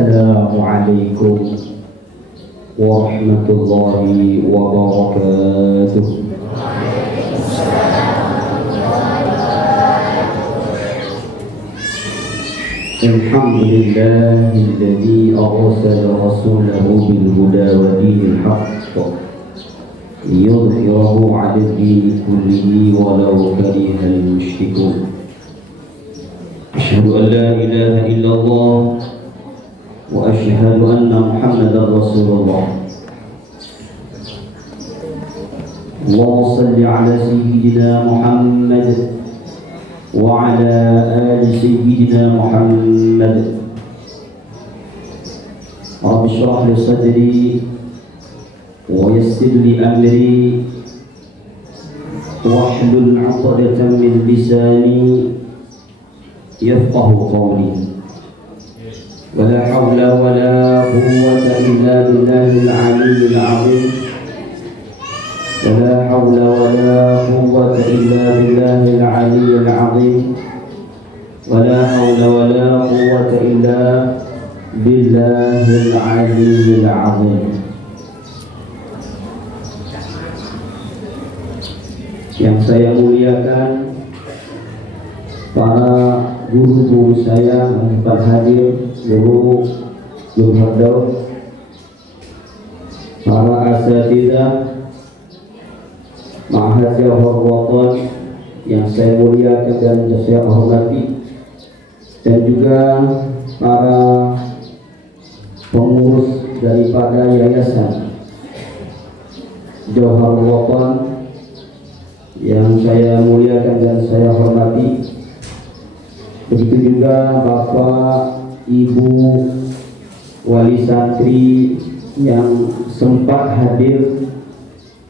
Assalamualaikum warahmatullahi wabarakatuh. Alhamdulillahilladzi arsala rasulahu bil huda wa dinil haqq liyudhhirahu 'ala ad-dini kullihi walau karihal musyrikun. Asyhadu an la ilaha illallah wa asyhadu anna Muhammadar Rasulullah. Allahumma shalli 'ala sayyidina Muhammad wa 'ala ali sayyidina Muhammad. Rabbi shrah li sadri wa yassir li amri wahlul 'uqdatan min lisani yafqahu qawli. ولا حول ولا قوة إلا بالله العلي العظيم. ولا حول ولا قوة إلا بالله العلي العظيم. ولا حول ولا قوة إلا بالله العلي العظيم. Yang saya muliakan, para guru-guru saya yang hadir, guru Jumhur, para asatidzah Ma'had Jawhar Watan yang saya muliakan dan saya hormati, dan juga para pengurus daripada Yayasan Jawhar Watan yang saya muliakan dan saya hormati. Begitu juga Bapak, Ibu, wali santri yang sempat hadir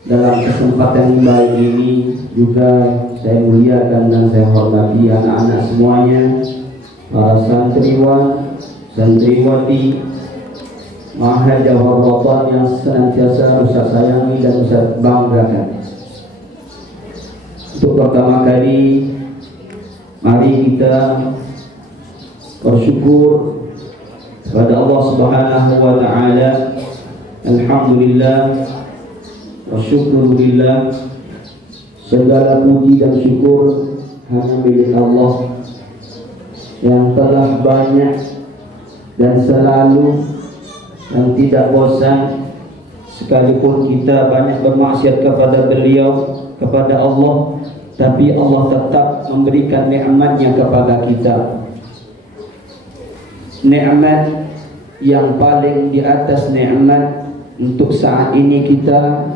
dalam kesempatan baik ini, juga saya muliakan dan saya hormati anak-anak semuanya, para santriwan, santriwati Ma'had Jawhar Watan yang senantiasa Ustaz sayangi dan Ustaz banggakan. Untuk pertama kali, mari kita bersyukur kepada Allah Subhanahu wa taala. Alhamdulillah wa syukurillah. Segala puji dan syukur hanya milik Allah yang telah banyak dan selalu dan tidak bosan, sekalipun kita banyak bermaksiat kepada beliau, kepada Allah, tapi Allah tetap memberikan nikmatnya kepada kita. Nikmat yang paling di atas nikmat untuk saat ini kita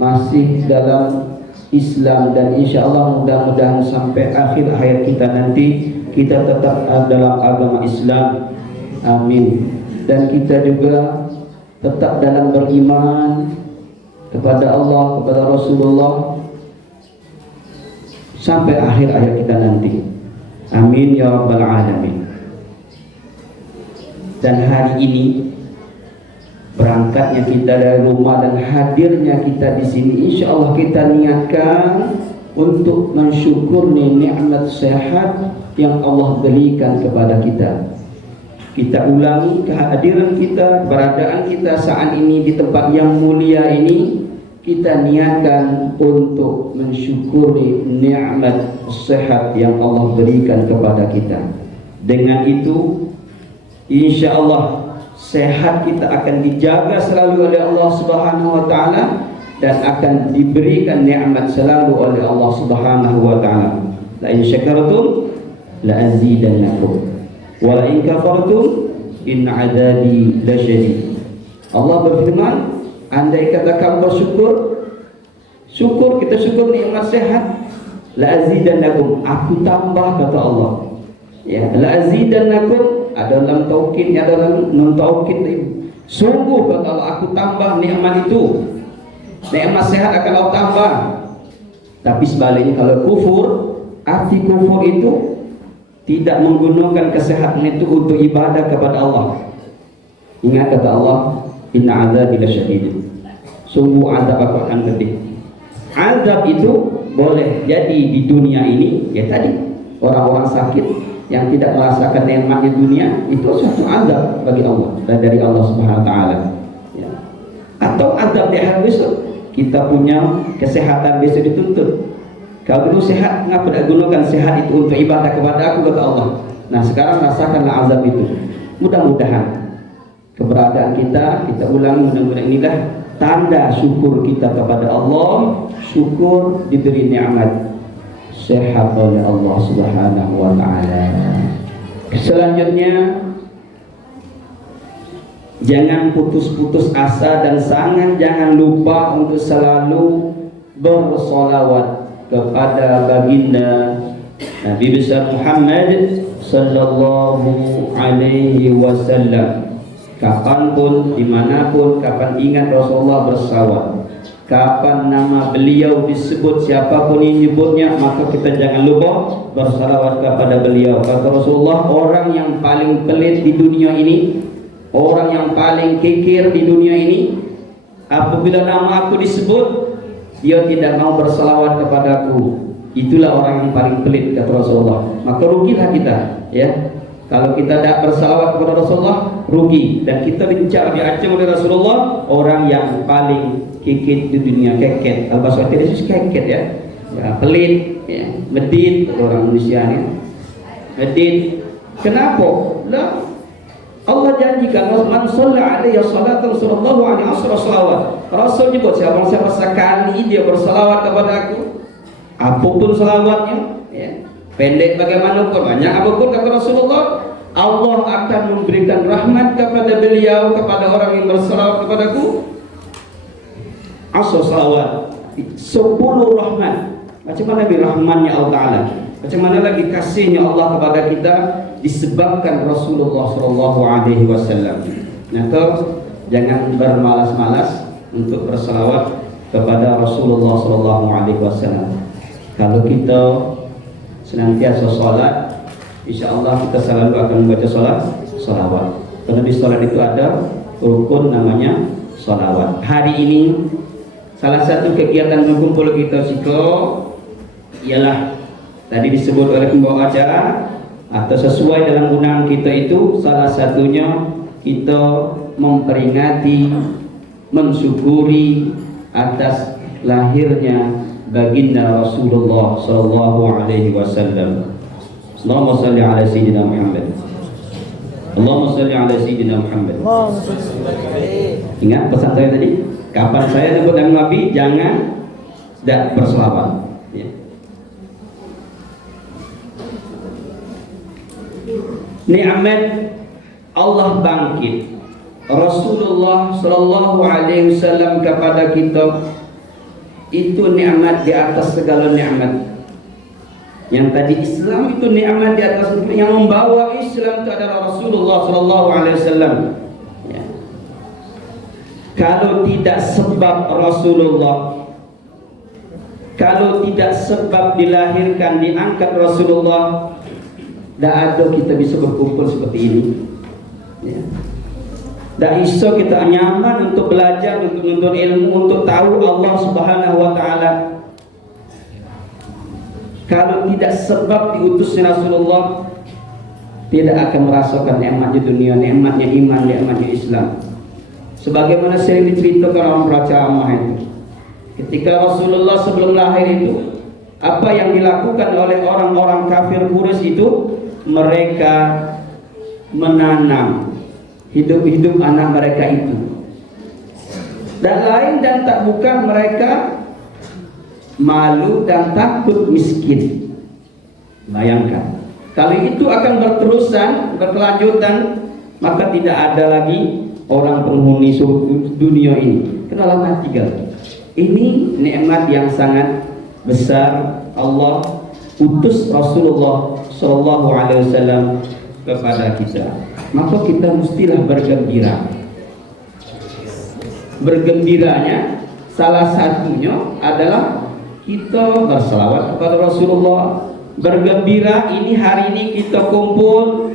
masih dalam Islam, dan insya Allah mudah-mudahan sampai akhir hayat kita nanti kita tetap dalam agama Islam. Amin. Dan kita juga tetap dalam beriman kepada Allah, kepada Rasulullah sampai akhir hayat kita nanti. Amin ya rabbal alamin. Dan hari ini berangkatnya kita dari rumah dan hadirnya kita di sini, insya Allah kita niatkan untuk mensyukur nikmat sehat yang Allah berikan kepada kita. Kita ulangi kehadiran kita, keberadaan kita saat ini di tempat yang mulia ini. Kita niatkan untuk mensyukuri nikmat sehat yang Allah berikan kepada kita. Dengan itu, insya Allah sehat kita akan dijaga selalu oleh Allah Subhanahu wa taala, dan akan diberikan nikmat selalu oleh Allah Subhanahu wa taala. La in syakartum la azidannakum wa la in kafartum in adzabi lasyadid. Allah berfirman, andai kata kamu bersyukur, kita syukur nikmat sehat, la azidannakum, aku tambah, kata Allah. Ya, la azidannakum ada dalam taukid, ada dalam non taukid. Sungguh kata Allah, aku tambah nikmat itu. Nikmat sehat akan Allah tambah. Tapi sebaliknya kalau kufur, arti kufur itu tidak menggunakan kesehatan itu untuk ibadah kepada Allah. Ingat kata Allah, inna adzabi lasyadid. Sungguh azab aku akan pedih. Azab itu boleh jadi di dunia ini, ya tadi orang-orang sakit, yang tidak merasakan nikmatnya dunia, itu suatu azab bagi Allah dan dari Allah Subhanahu wa taala. Ya. Atau azab di hari besok. Kita punya kesehatan besok dituntut. Kalau dulu sehat, ngapa tidak gunakan sehat itu untuk ibadah kepada aku, kata Allah. Nah, sekarang rasakanlah azab itu. Mudah-mudahan keberadaan kita ulangi, mudah-mudahan inilah tanda syukur kita kepada Allah, syukur diberi nikmat sehat oleh Allah Subhanahu wa taala. Selanjutnya, jangan putus-putus asa dan jangan lupa untuk selalu bersolawat kepada baginda Nabi besar Muhammad sallallahu alaihi wasallam. Kapanpun, dimanapun, kapan ingat Rasulullah bersalawat, kapan nama beliau disebut, siapapun yang nyebutnya, maka kita jangan lupa bersalawat kepada beliau. Kata Rasulullah, orang yang paling pelit di dunia ini, orang yang paling kikir di dunia ini, apabila nama aku disebut, dia tidak mau bersalawat kepadaku, itulah orang yang paling pelit, kata Rasulullah. Maka rugilah kita, ya. Kalau kita tidak bersalawat kepada Rasulullah, rugi. Dan kita diancam oleh Rasulullah, orang yang paling kikir di dunia, keket. Al-Baswati Yesus keket, ya, pelit, ya, medit, orang Indonesia ini, medit. Kenapa? Lah, Allah janjikan, man shalla alaihi salatan sallallahu alaihi wasallam. Rasul nyebut siapa sekali dia bersalawat kepada aku, apapun salawatnya, ya, pendek bagaimanapun, banyak apapun, kata Rasulullah, Allah akan memberikan rahmat kepada beliau, kepada orang yang bersalawat kepadaku, 10 salawat, 10 rahmat. Macam mana lagi rahmatnya Allah Ta'ala, macam mana lagi kasihnya Allah kepada kita disebabkan Rasulullah Sallallahu Alaihi Wasallam. Nah, jangan bermalas-malas untuk bersalawat kepada Rasulullah Sallallahu Alaihi Wasallam. Kalau kita senantiasa sholat, insya Allah kita selalu akan membaca salawat. Karena di sholat itu ada rukun namanya salawat. Hari ini salah satu kegiatan berkumpul kita ialah tadi disebut oleh pembawa acara, atau sesuai dalam undangan kita itu, salah satunya kita memperingati, mensyukuri atas lahirnya baginda Rasulullah sallallahu alaihi wasallam. Allahumma salli ala sayyidina Muhammad. Allahumma salli ala sayyidina Muhammad. Ingat pesan saya tadi, kapan saya sebut nama Nabi jangan tidak berselawat, ya. Nikmat Allah bangkit Rasulullah sallallahu alaihi wasallam kepada kita, itu nikmat di atas segala nikmat. Yang tadi Islam itu nikmat di atas, yang membawa Islam itu adalah Rasulullah sallallahu alaihi wasallam, ya. Kalau tidak sebab Rasulullah, kalau tidak sebab dilahirkan, diangkat Rasulullah, tidak ada kita bisa berkumpul seperti ini, ya. Tak iso kita nyaman untuk belajar, untuk menuntut ilmu, untuk tahu Allah Subhanahu wa taala. Kalau tidak sebab diutusnya Rasulullah, tidak akan merasakan nikmatnya dunia, nikmatnya iman, nikmatnya Islam. Sebagaimana sering diceritakan orang berceramah itu, ketika Rasulullah sebelum lahir itu, apa yang dilakukan oleh orang-orang kafir Quraisy itu, mereka menanam hidup-hidup anak mereka itu, dan lain dan tak bukan mereka malu dan takut miskin. Bayangkan, kalau itu akan berterusan, berkelanjutan, maka tidak ada lagi orang penghuni dunia ini. Kenapa mati kali? Ini nikmat yang sangat besar. Allah utus Rasulullah Sallallahu Alaihi Wasallam kepada kita, maka kita mestilah bergembira. Bergembiranya salah satunya adalah kita berselawat kepada Rasulullah. Bergembira ini hari ini kita kumpul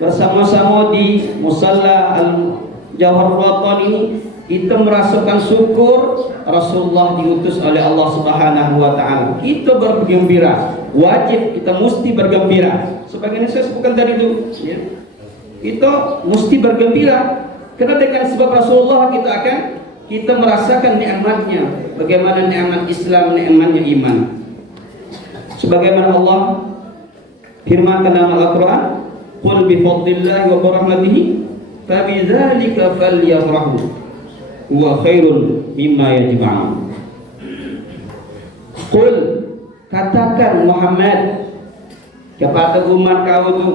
bersama-sama di Musalla Al-Jawhar Ratan ini, kita merasakan syukur Rasulullah diutus oleh Allah Subhanahu wa taala. Kita bergembira, wajib kita mesti bergembira. Sebagaimana saya sebutkan tadi itu, ya. Kita mesti bergembira karena dengan sebab Rasulullah kita merasakan nikmatnya. Bagaimana nikmat Islam, nikmatnya iman. Sebagaimana Allah firmankan dalam Al-Qur'an, "Qul bi fadlillahi wa bi rahmatihi fabidzalika falyafrahu wa khairun mimma yajma'un." Qul, katakan Muhammad kepada umat kau itu,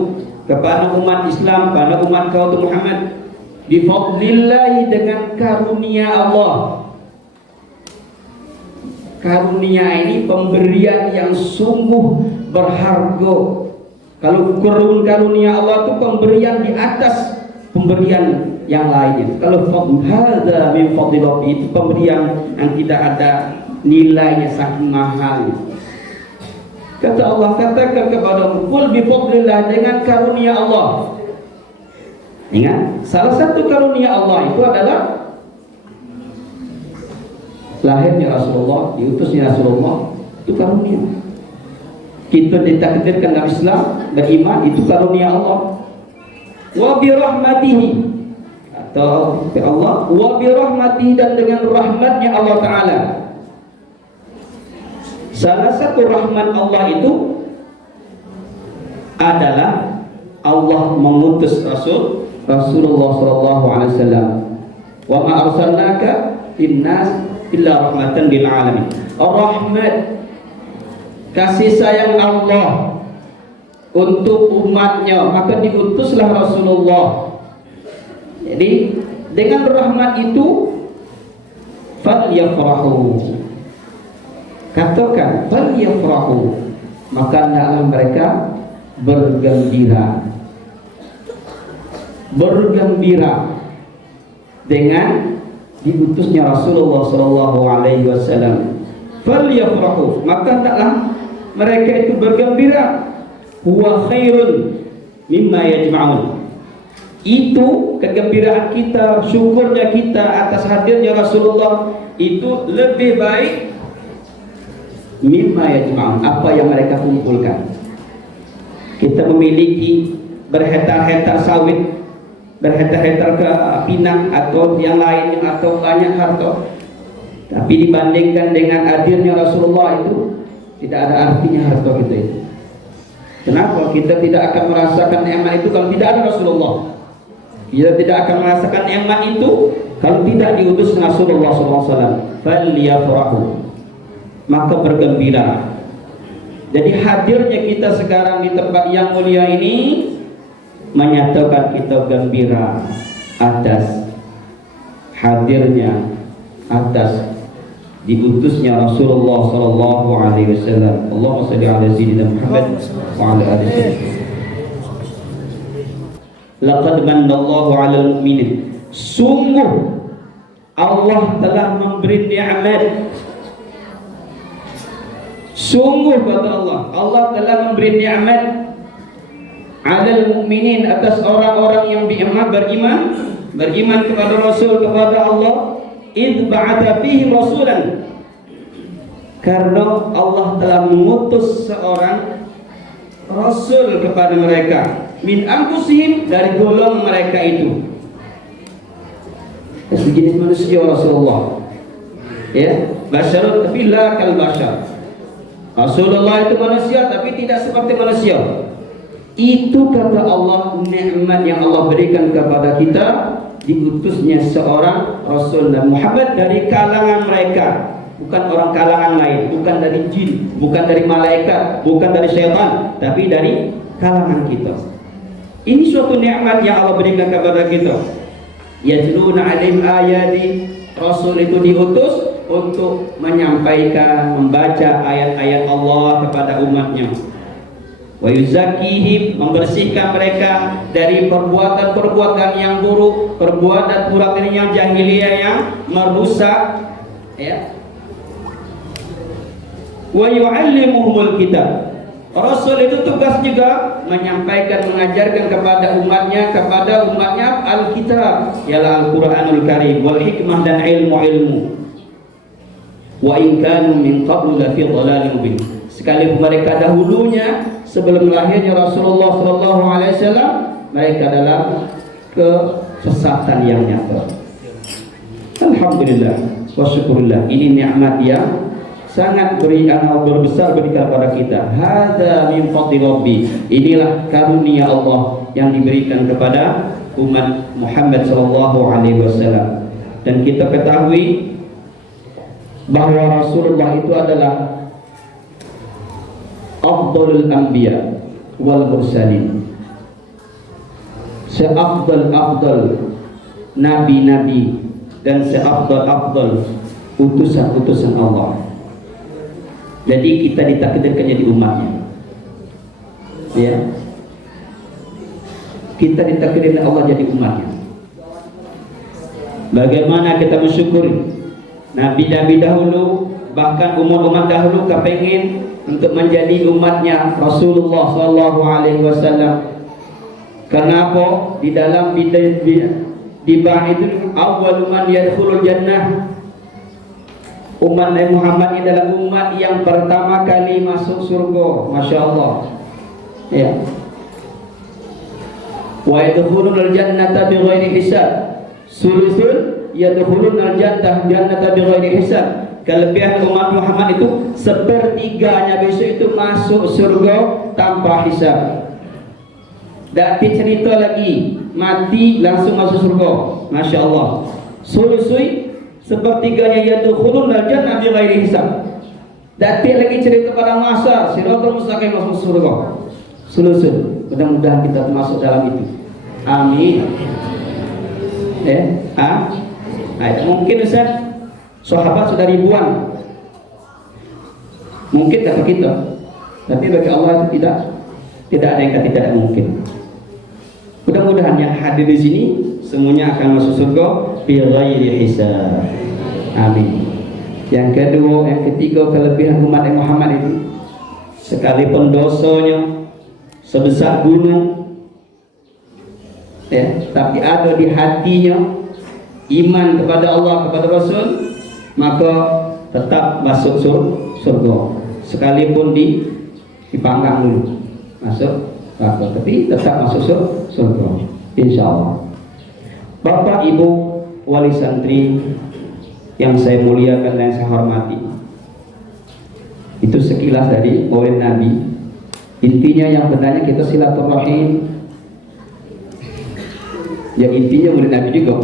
kepada umat Islam, pada umat kau itu Muhammad, bi fadlillahi, dengan karunia Allah. Karunia ini pemberian yang sungguh berharga. Kalau karunia Allah itu pemberian di atas pemberian yang lainnya. Kalau hadza min fadli rabbi, itu pemberian yang tidak ada nilainya, sangat mahal. Kata Allah, katakan kepada qul bi fadlillah, dengan karunia Allah. Ingat, salah satu karunia Allah itu adalah lahirnya Rasulullah, diutusnya Rasulullah, itu karunia. Kita ditakdirkan dalam Islam, beriman, itu karunia Allah. Wa bi rahmatihi, atau Allah, wa bi rahmatihi, dan dengan rahmatnya Allah Ta'ala. Salah satu rahmat Allah itu adalah Allah mengutus Rasulullah sallallahu alaihi wasallam. Wa ma arsalnaka linnas illa rahmatan lil alamin. Rahmat, kasih sayang Allah untuk umatnya, maka diutuslah Rasulullah. Jadi dengan rahmat itu falyafrahu, katakan falyafrahu, maka hendaklah mereka bergembira. Bergembira dengan diutusnya Rasulullah sallallahu alaihi wasallam. Falyafrahu, maka hendaklah mereka itu bergembira. Huwa khairun mimma yajma'un, itu kegembiraan kita, syukurnya kita atas hadirnya Rasulullah itu lebih baik mimma yajma'un, apa yang mereka kumpulkan. Kita memiliki berhektar-hektar sawit, berhektar-hektar ke pinang atau yang lain, atau banyak harta, tapi dibandingkan dengan hadirnya Rasulullah itu tidak ada artinya harta kita itu. Kenapa? Kita tidak akan merasakan nikmat itu kalau tidak ada Rasulullah. Kita tidak akan merasakan nikmat itu kalau tidak diutus Rasulullah SAW. Falyafrahu, maka bergembira. Jadi hadirnya kita sekarang di tempat yang mulia ini menyatakan kita gembira atas hadirnya, atas diutusnya Rasulullah sallallahu alaihi wasallam. Allahumma shalli ala sayyidina Muhammad wa ala alihi. Laqad manallahu 'alal mu'minin, sungguh Allah telah memberi nikmat. Sungguh kata Allah, Allah telah memberi nikmat 'alal mu'minin, atas orang-orang yang beriman kepada Rasul, kepada Allah. Idh ba'atha fihi rasulan, karena Allah telah mengutus seorang Rasul kepada mereka. Min anfusihim, dari golongan mereka itu. Sejenis manusia Rasulullah, ya, basyarun tapi la kal basyar. Rasulullah itu manusia tapi tidak seperti manusia. Itu kata Allah nikmat yang Allah berikan kepada kita, diutusnya seorang Rasul Muhammad dari kalangan mereka, bukan orang kalangan lain, bukan dari jin, bukan dari malaikat, bukan dari syaitan, tapi dari kalangan kita. Ini suatu nikmat yang Allah berikan kepada kita. Yatluna 'alaihim ayati, Rasul itu diutus untuk menyampaikan, membaca ayat-ayat Allah kepada umatnya. Wa yuzakkihim, membersihkan mereka dari perbuatan-perbuatan yang buruk, perbuatan yang jahiliyah yang merusak, ya. Wa yu'allimuhumul kitab, Rasul itu tugas juga menyampaikan, mengajarkan kepada umatnya Alkitab, ialah Al-Quranul Karim, wal hikmah dan ilmu. Wa in kanu min qablu la fi dhalalin mubin. Sekalipun mereka dahulunya sebelum lahirnya Rasulullah sallallahu alaihi wasallam, mereka dalam kesesatan yang nyata. Alhamdulillah wa syukurillah, ini nikmat yang sangat berbesar berikan kepada kita. Hada min fadli Rabbi, inilah karunia Allah yang diberikan kepada umat Muhammad sallallahu alaihi wasallam. Dan kita ketahui bahwa Rasulullah itu adalah afdalul anbiya wal mursalin, seafdal nabi-nabi dan seafdal utusan-utusan Allah. Jadi kita ditakdirkan jadi umatnya, ya. Kita ditakdirkan Allah jadi umatnya. Bagaimana kita mensyukuri nabi-nabi dahulu, bahkan umat-umat dahulu kepengin untuk menjadi umatnya Rasulullah sallallahu alaihi wasallam. Kenapa? Di dalam dibah itu awal man yadkhulul jannah. Umat Nabi Muhammad ini adalah umat yang pertama kali masuk surga. Masya Allah, ya. Wa yadkhulul jannata bighairi hisab. Sulusul yadkhulul jannata bighairi hisab. Kelebihan umat Muhammad itu sepertiganya besok itu masuk surga tanpa hisab. Tak cerita lagi, mati langsung masuk surga. Masya Allah. Sulusui sepertiganya yadkhulun al-jannah bighairi hisab. Tak lagi cerita pada masa siratal mustaqim masuk surga. Sulusul. Mudah-mudahan kita termasuk dalam itu. Amin. Mungkin Ustaz, sahabat sudah ribuan, mungkin kata kita, tapi bagi Allah itu tidak ada yang kata tidak mungkin. Mudah-mudahan yang hadir di sini semuanya akan masuk surga bighairi hisab. Amin. Yang kedua, yang ketiga, kelebihan umat Muhammad itu, sekalipun dosanya sebesar gunung, ya, tapi ada di hatinya iman kepada Allah, kepada Rasul, maka tetap masuk surga. Sekalipun dipanggang dulu masuk surga, tapi tetap masuk surga, insyaallah. Bapak Ibu wali santri yang saya muliakan dan saya hormati, itu sekilas dari poin Nabi. Intinya yang benarnya kita silaturahim. Yang intinya murid Nabi juga.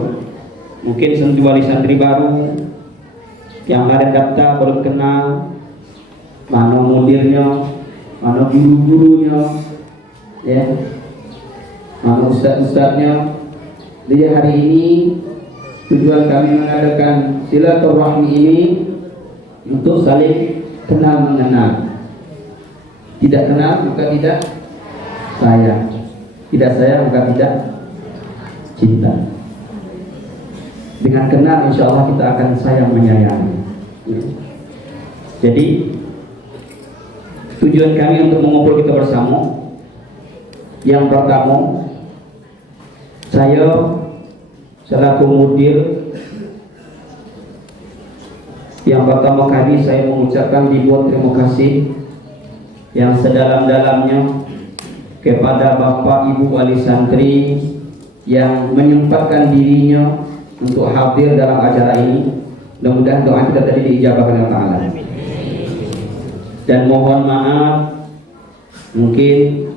Mungkin wali santri baru yang ada daftar belum kenal mana mudirnya, mana guru-gurunya, ya, mana ustaz-ustaznya. Jadi hari ini tujuan kami mengadakan silaturahmi ini untuk saling kenal mengenal. Tidak kenal maka tidak sayang, tidak sayang maka tidak cinta. Dengan kenal insya Allah kita akan sayang menyayangi. Jadi tujuan kami untuk mengumpul kita bersama, yang pertama, saya selaku mudir, yang pertama kali saya mengucapkan ribuan terima kasih yang sedalam-dalamnya kepada Bapak Ibu wali santri yang menyempatkan dirinya untuk hadir dalam acara ini. Mudah-mudahan doa kita tadi diijabah oleh Allah Ta'ala. Dan mohon maaf, mungkin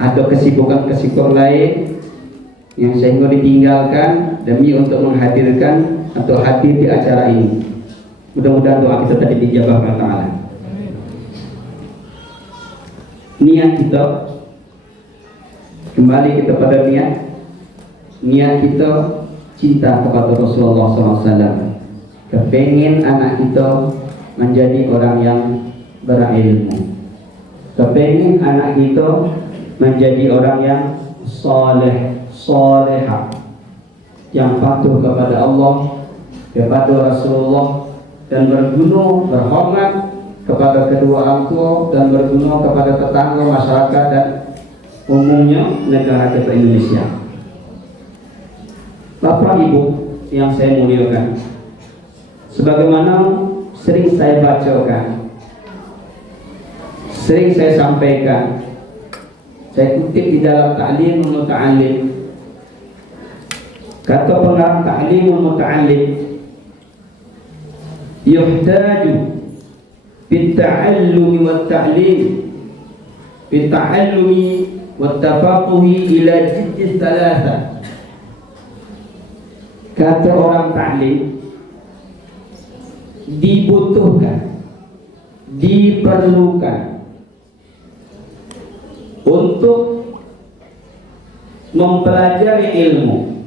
ada kesibukan-kesibukan lain yang sehingga ditinggalkan demi untuk menghadirkan atau hadir di acara ini. Mudah-mudahan doa kita tadi diijabah oleh Allah Ta'ala. Niat kita, kembali kita pada niat kita cinta kepada Rasulullah SAW. Kepengen anak kita menjadi orang yang berilmu. Kepengen anak kita menjadi orang yang solehah, yang patuh kepada Allah, kepada Rasulullah, dan berguna, berhormat kepada kedua orang tua, dan berguna kepada tetangga, masyarakat, dan umumnya negara kita Indonesia. Bapak Ibu yang saya muliakan, sebagaimana sering saya bacakan, sering saya sampaikan, saya kutip di dalam Ta'limul Muta'allim. Kata pengarang Ta'limul Muta'allim, yuhtaju bitta'allumi wat-ta'lim, bitta'allumi wat-tafaquhi ila jiddi thalatha. Kata orang ta'lim, dibutuhkan, diperlukan untuk mempelajari ilmu,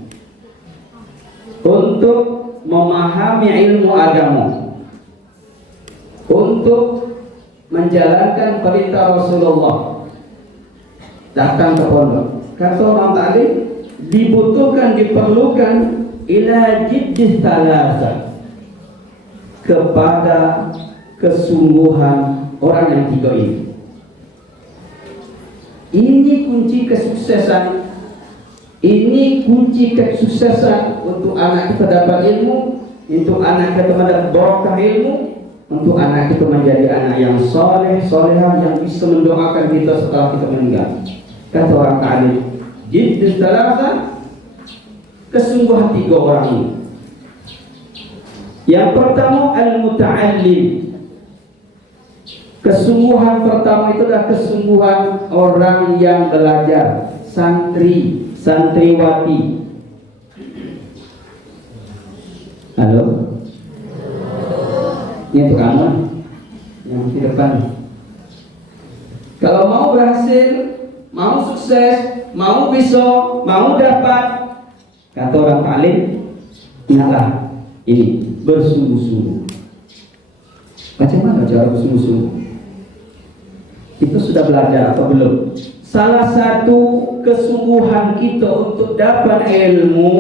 untuk memahami ilmu agama, untuk menjalankan perintah Rasulullah, datang ke pondok. Kata orang ta'lim, dibutuhkan, diperlukan ila jiddis thalatha, kepada kesungguhan orang yang tiga ini. Ini kunci kesuksesan. Ini kunci kesuksesan untuk anak kita dapat ilmu, untuk anak kita mendapat barakah ilmu, untuk anak kita menjadi anak yang soleh, solehah, yang bisa mendoakan kita setelah kita meninggal. Kata orang ta'lim, jiddis thalatha, kesungguhan tiga orang ini. Yang pertama al-muta'allim. Kesungguhan pertama itu adalah kesungguhan orang yang belajar, santri, santriwati. Halo? Ini untuk kamu yang di depan. Kalau mau berhasil, mau sukses, mau bisa, mau dapat, kata orang ta'lim, ingatlah ini, bersungguh-sungguh. Bagaimana cara bersungguh-sungguh? Kita sudah belajar atau belum? Salah satu kesungguhan kita untuk dapat ilmu,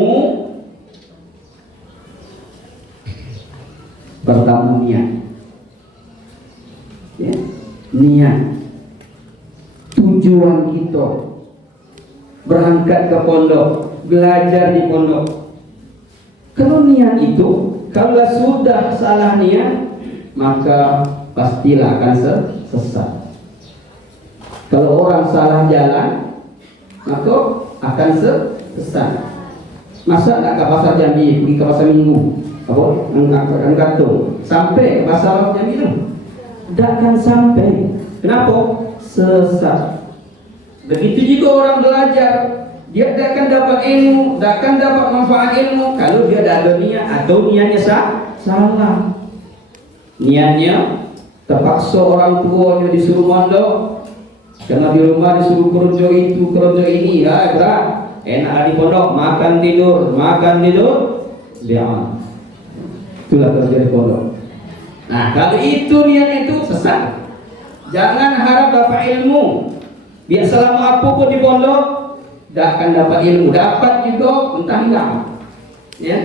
pertama niat. Ya, niat. Tujuan kita berangkat ke pondok, belajar di pondok. Kalau niat itu, kalau sudah salah niat, maka pastilah akan sesat. Kalau orang salah jalan, maka akan sesat. Masa nak ke pasar Jambi, pergi ke pasar Minggu, apa? Angkat sampai ke pasar Jambi itu, tidak akan sampai. Kenapa? Sesat. Begitu juga orang belajar, dia tidak akan dapat ilmu, tidak akan dapat manfaat ilmu kalau dia tidak ada niat atau niatnya salah. Niatnya terpaksa orang tuanya disuruh mondok, karena di rumah disuruh kerja itu, kerja ini, ya berat. Enak di pondok, makan tidur, diam. Itulah kerja di pondok. Nah, kalau itu niat itu sesat. Jangan harap dapat ilmu. Biar selama apapun di pondok, tidak akan dapat ilmu. Dapat juga entah hilang. Ya,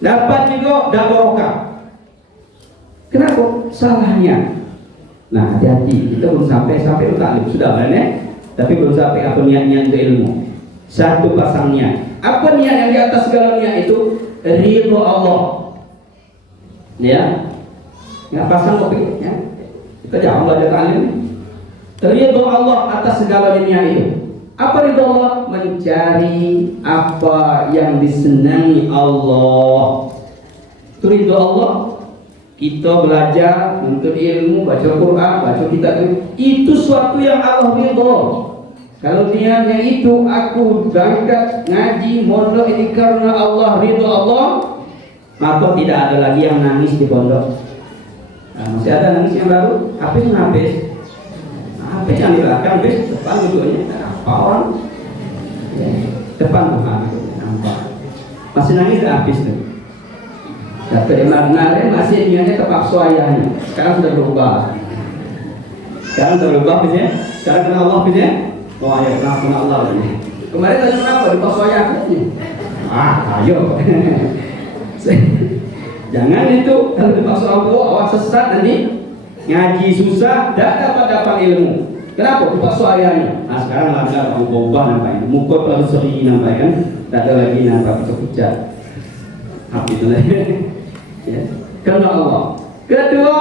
dapat juga tidak barokah. Kenapa? Salahnya. Nah, hati-hati, kita belum sampai ta'lim, sudah kan ya? Tapi belum sampai apa niatnya untuk ilmu. Satu pasang niat. Apa niat yang di atas segala niat itu? Ridho Allah. Ya, nggak pasang kopi ya. Kita jangan belajar ta'lim. Ridho Allah atas segala niat itu. Apa ridho Allah? Mencari apa yang disenangi Allah. Itu ridho Allah. Kita belajar, menuntut ilmu, baca Quran, baca kitab itu suatu yang Allah ridho. Kalau niatnya itu aku berangkat ngaji mondok ini karena Allah ridho Allah, maka tidak ada lagi yang nangis di pondok. Nah, masih ada nangis yang baru, habis habis. Habis yang di belakang, habis depan duduknya apa orang? Ya, depan Tuhan nampak. Masih nangis habis tuh. Tapi kemarin masih niatnya terpaksa ayahnya. Sekarang sudah berubah. Sekarang ya. Sekarang kenal Allah ya. Oh ayo kenal Allah ini. Kemarin tadi kenapa dipaksa ayahnya? Ayo. Jangan itu kalau dipaksa Allah awak sesat nanti ngaji susah, tidak dapat ilmu. Kenapa? Terpaksa ayahnya. Nah sekarang langgar berubah nampak ini, muka terlalu seri nampak kan, tidak ada lagi nampak pecah-pecah. Apa itu lagi? Ya. Karena Allah. Kedua,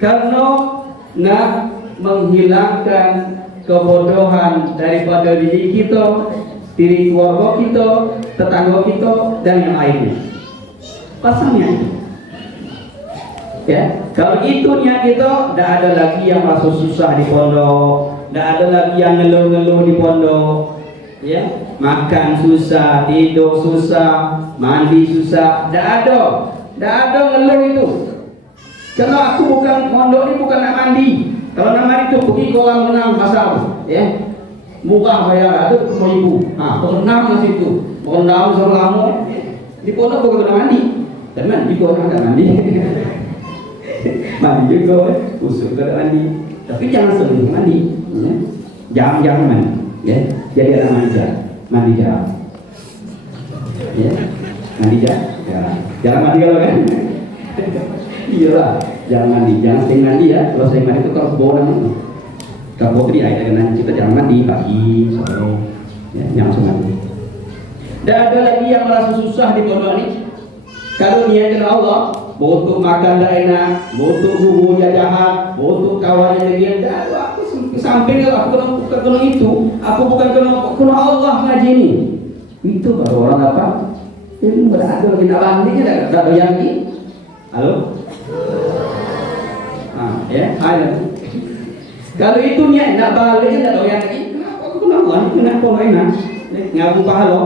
karena nak menghilangkan kebodohan daripada diri kita, diri keluarga kita, tetangga kita, dan yang lainnya. Pasalnya itu. Ya, kalau itu niat kita, tidak ada lagi yang merasa susah di pondok, tidak ada lagi yang ngeluh-ngeluh di pondok, ya, makan susah, tidur susah, mandi susah, tidak ada ngeluh itu. Karena aku bukan pondok ini bukan nak mandi. Kalau nak mandi itu pergi kolam renang pasar, ya, murah bayar, ada rumah ibu, berenang di situ, berenang selama di pondok bukan kena mandi, dan mandi juga orang tak mandi. Mandi juga, usul ke mandi. Tapi jangan sering mandi, ya. Jangan mandi, ya. Jadi ada mandi jarang, ya. Mandi jarang, jangan mandi kalau kan. Iyalah, jangan mandi, jangan sering mandi ya. Kalau sering mandi itu kalau boran, kalau beri air dengan kita jangan mandi pagi, sore, ya. Jangan sering mandi. Tidak ada lagi yang merasa susah di pondok ini. Kalau niatnya Allah. Butuh makan dah enak, butuh guru jajahan, butuh kawan yang dia dah. Aku samping aku kena itu, aku bukan kena Allah ngaji ini. Itu baru orang apa? Ini berada lagi nak bandinya dah yang ini. Halo? Ya, ada. Kalau itu niat nak balik dah yang ini. Kenapa aku kena Allah? Kenapa enak? Ngaku pahala.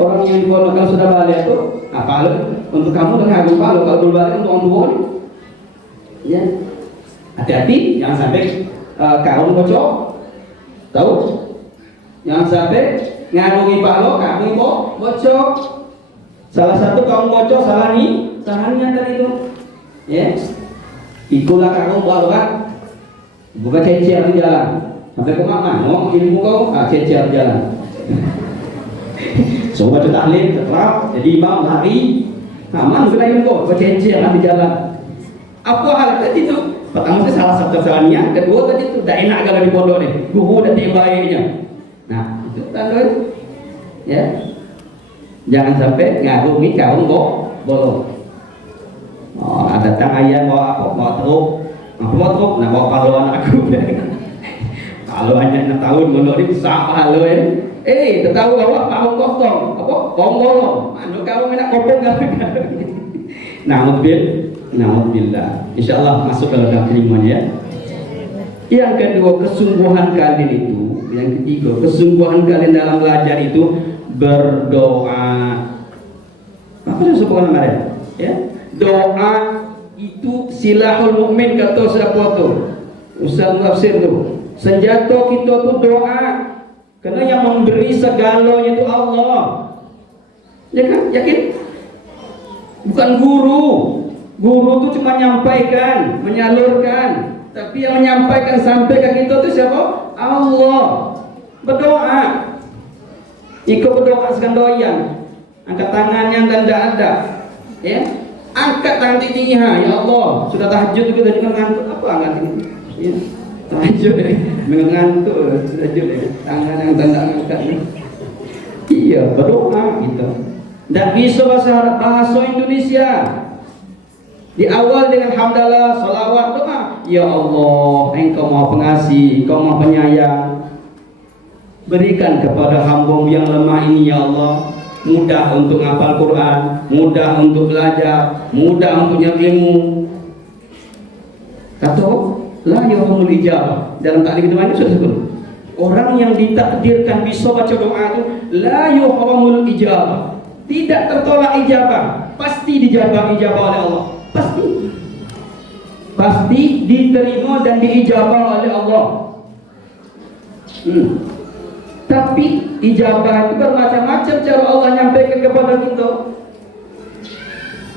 Orang yang kalau sudah balik itu apa untuk kamu dengan agung palu, kalau belum balik untuk orang tua, ya hati-hati jangan sampai kaum bocor, tahu? Jangan sampai ngagungi palu, kamu bocor. Salah satu kaum bocor salah nih tadi itu, ya. Ikulah kaum palu kan, bukan cecer di jalan, sampai ke mana? Mau ilmu kau, cecer di jalan. So baca tahlil, terap, jadi imam lari, aman kena ilmu, bercecer di jalan. Apa hal tadi itu? Pertama itu salah satu kesalahannya, kedua tadi itu tidak enak kalau di pondok nih, guru dan baiknya. Nah itu tanda, ya. Jangan sampai ngagumi kaum bolong. Oh, ada datang ayah bawa apa? Bawa truk, nah bawa pahlawan aku. Kalau hanya 6 tahun pondok ini besar pahlawan. Tahu bahwa kaum kosong, apa? Kaum bolong. Anu kaum nak kopong enggak? Naudzubillah. Insyaallah masuk dalam kalimat ya. Yang kedua, kesungguhan kalian itu. Yang ketiga, kesungguhan kalian dalam belajar itu berdoa. Apa yang disebutkan kemarin? Ya, doa itu silahul mukmin kata siapa tu? Ustaz Tafsir tu. Senjata kita tu doa. Karena yang memberi segalanya itu Allah. Ya kan? Yakin? Bukan guru. Guru itu cuma menyampaikan, menyalurkan. Tapi yang menyampaikan sampai ke kita itu siapa? Allah. Berdoa. Ikut berdoa sekandoyan. Angkat tangannya dan tidak ada. Ya. Angkat tangan tinggi, ya Allah. Sudah tahajud kita juga ngantuk apa angkat ini? Ya. Tahajud mengantuk tahajud tangan yang tanda angkat. Iya, berdoa gitu. Tidak bisa bahasa Indonesia. Di awal dengan hamdalah, salawat, doa. Ya Allah, Engkau Maha Pengasih, Engkau Maha Penyayang. Berikan kepada hamba yang lemah ini ya Allah, mudah untuk hafal Quran, mudah untuk belajar, mudah untuk ilmu. Kata la yahumul ijabah. Dalam taklim itu sudah disebut. Orang yang ditakdirkan bisa baca doa itu la yahumul ijabah. Tidak tertolak ijabah, pasti dijabah oleh Allah. Pasti diterima dan diijabah oleh Allah. Tapi ijabah itu bermacam-macam cara Allah nyampaikan kepada kita.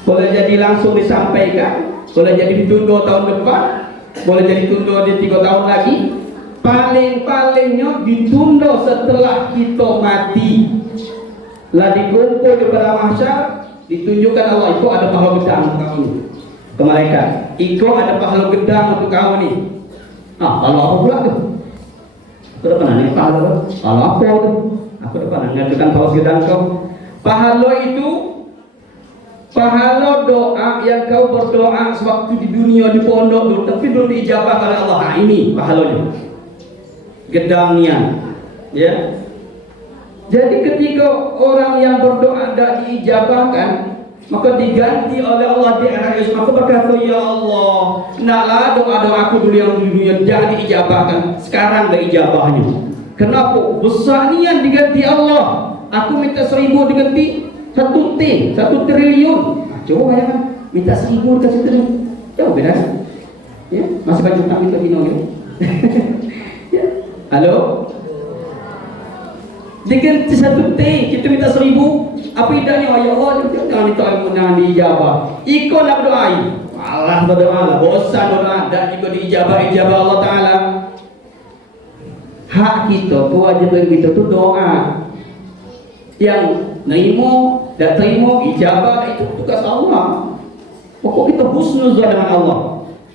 Boleh jadi langsung disampaikan, boleh jadi ditunda tahun depan, boleh jadi ditunda di 3 tahun lagi. Paling-palingnya ditunda setelah kita mati. Lah dikumpul kepada mahsyar, ditunjukkan Allah itu ada pahala besar kamu. ke malaikat, "Iko ada pahala gedang untuk kamu nih." Pahala apa pula tuh? Aku udah pernah nih pahala apa tuh? Aku udah pernah ngajukan pahala gedang kau. Pahala itu pahala doa yang kau berdoa sewaktu di dunia di pondok dulu, tapi belum diijabah oleh Allah. Nah, ini pahalanya. Gedangnya, ya. Jadi ketika orang yang berdoa tidak diijabahkan, maka diganti oleh Allah di akhirat. Maka berkata, "Ya Allah, naklah doa-doa aku dulu yang di dunia tidak diijabahkan, sekarang ada ijabahnya. Kenapa? Besar niat diganti Allah. Aku minta 1000 diganti 1 triliun. Coba bayangkan, minta 1000 dikasih triliun. Jauh beda. Ya, masih banyak tak minta bino ya. Ya. Halo? Diganti 1 T, kita minta 1000. Apa idanya? Ya Allah, jangan minta ilmu, jangan diijabah. Iko nak berdoa. Allah berdoa lah, bosan berdoa, dan juga diijabah Allah Ta'ala. Hak kita, kewajiban kita itu doa. Yang nerimo dan terima ijabah itu tugas Allah. Pokok kita husnuzon dengan Allah.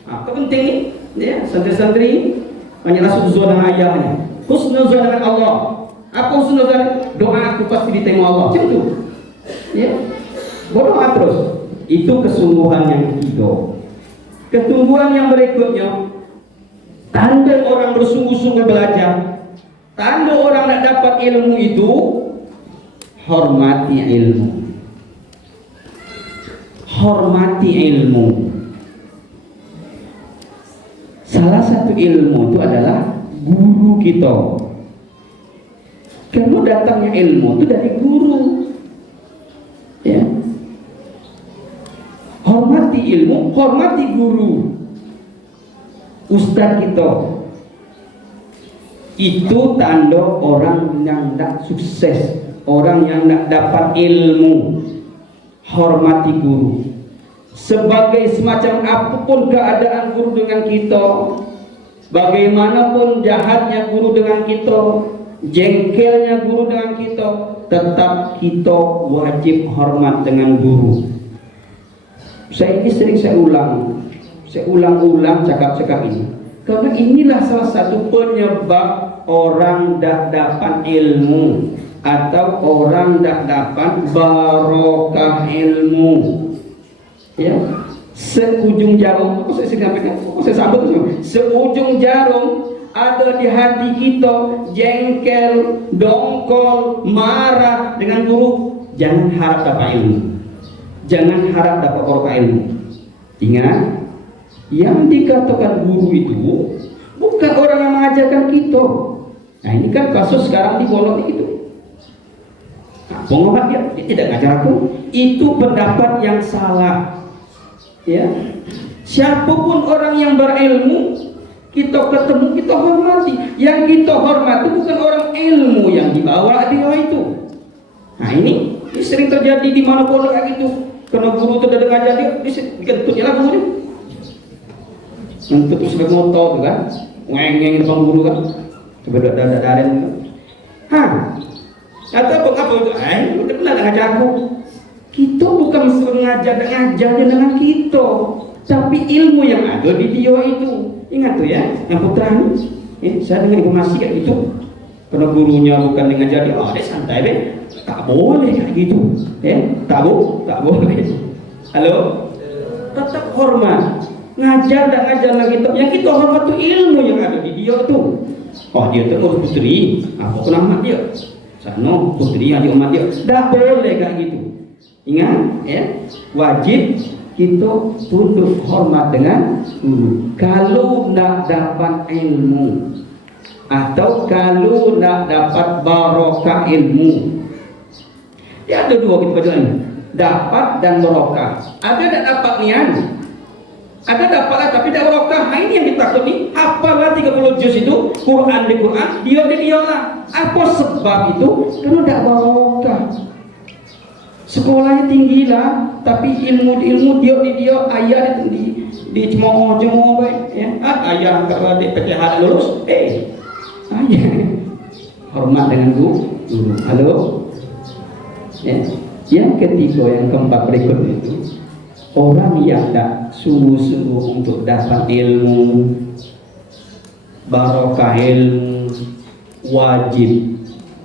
Itu penting nih, ya, santri-santri banyak husnuzon dengan ayahnya. Husnuzon dengan Allah. Apa husnuzon? Doa aku pasti diterima Allah. Macam itu. Ya, berdoa terus. Itu kesungguhan yang ketiga. Kesungguhan yang berikutnya, tanda orang bersungguh-sungguh belajar, tanda orang nak dapat ilmu itu, hormati ilmu. Hormati ilmu. Salah satu ilmu itu adalah guru kita. Karena datangnya ilmu itu dari guru. Ya. Hormati ilmu, hormati guru. Ustaz kita. Itu tanda orang yang tidak sukses, orang yang tidak dapat ilmu. Hormati guru. Sebagai semacam apapun keadaan guru dengan kita, bagaimanapun jahatnya guru dengan kita, jengkelnya guru dengan kita, tetap kita wajib hormat dengan guru. Saya ini sering saya ulang-ulang cakap-cakap ini, karena inilah salah satu penyebab orang tidak dapat ilmu atau orang tidak dapat barokah ilmu. Ya, seujung jarum, seujung jarum ada di hati kita, jengkel, dongkol, marah dengan guru, jangan harap dapat ilmu, jangan harap dapat barokah ilmu. Ingat, yang dikatakan guru itu bukan orang yang mengajarkan kita. Nah, ini kan kasus sekarang di pondok itu. Pengobat dia tidak ngajar aku, itu pendapat yang salah. Ya, siapapun orang yang berilmu, kita ketemu, kita hormati. Yang kita hormati bukan orang ilmu yang dibawa dia itu. Nah, ini sering terjadi di mana pondok kayak gitu. Karena guru itu udah ngajar dia, dikentutnya lah guru dia. Ngentut terus sebagai motor tuh kan, ngeng-ngeng depan guru kan, coba dada-dadain kan. Hah? Kata apa itu? Udah pernah ngajar aku. Kita bukan sengaja ngajar dengan kita, tapi ilmu yang ada di dia itu. Ingat tuh ya, yang putra ini. Saya dengar informasi kayak gitu. Karena gurunya bukan ngajar dia, dia santai deh. Tak boleh kayak gitu. Tak boleh. Halo? Tetap hormat. Ngajar dan ngajar lagi kita. Yang kita hormat tuh ilmu yang ada di dia tuh. Oh, dia tuh putri. Apa nama dia? Sano putri adik umat dia. Tak boleh kayak gitu. Ingat ya, wajib kita tunduk hormat dengan guru. Kalau nak dapat ilmu atau kalau nak dapat barokah ilmu, ya ada dua kita bacaan, dapat dan barokah. Ada tak dapat nian, ada dapatlah tapi tidak barokah. Nah, ini yang ditakut nih. Apalah 30 juz itu Quran di Quran, dia lah. Apa sebab itu? Karena tidak barokah. Sekolahnya tinggi lah, tapi ilmu dia ayah di cemooh baik ya. Ayah kalau di PTH lulus, ayah hormat dengan guru. Halo. Ya. Yang ketiga, yang keempat berikutnya itu, Orang yang tidak sungguh-sungguh untuk dapat ilmu, barokah ilmu, wajib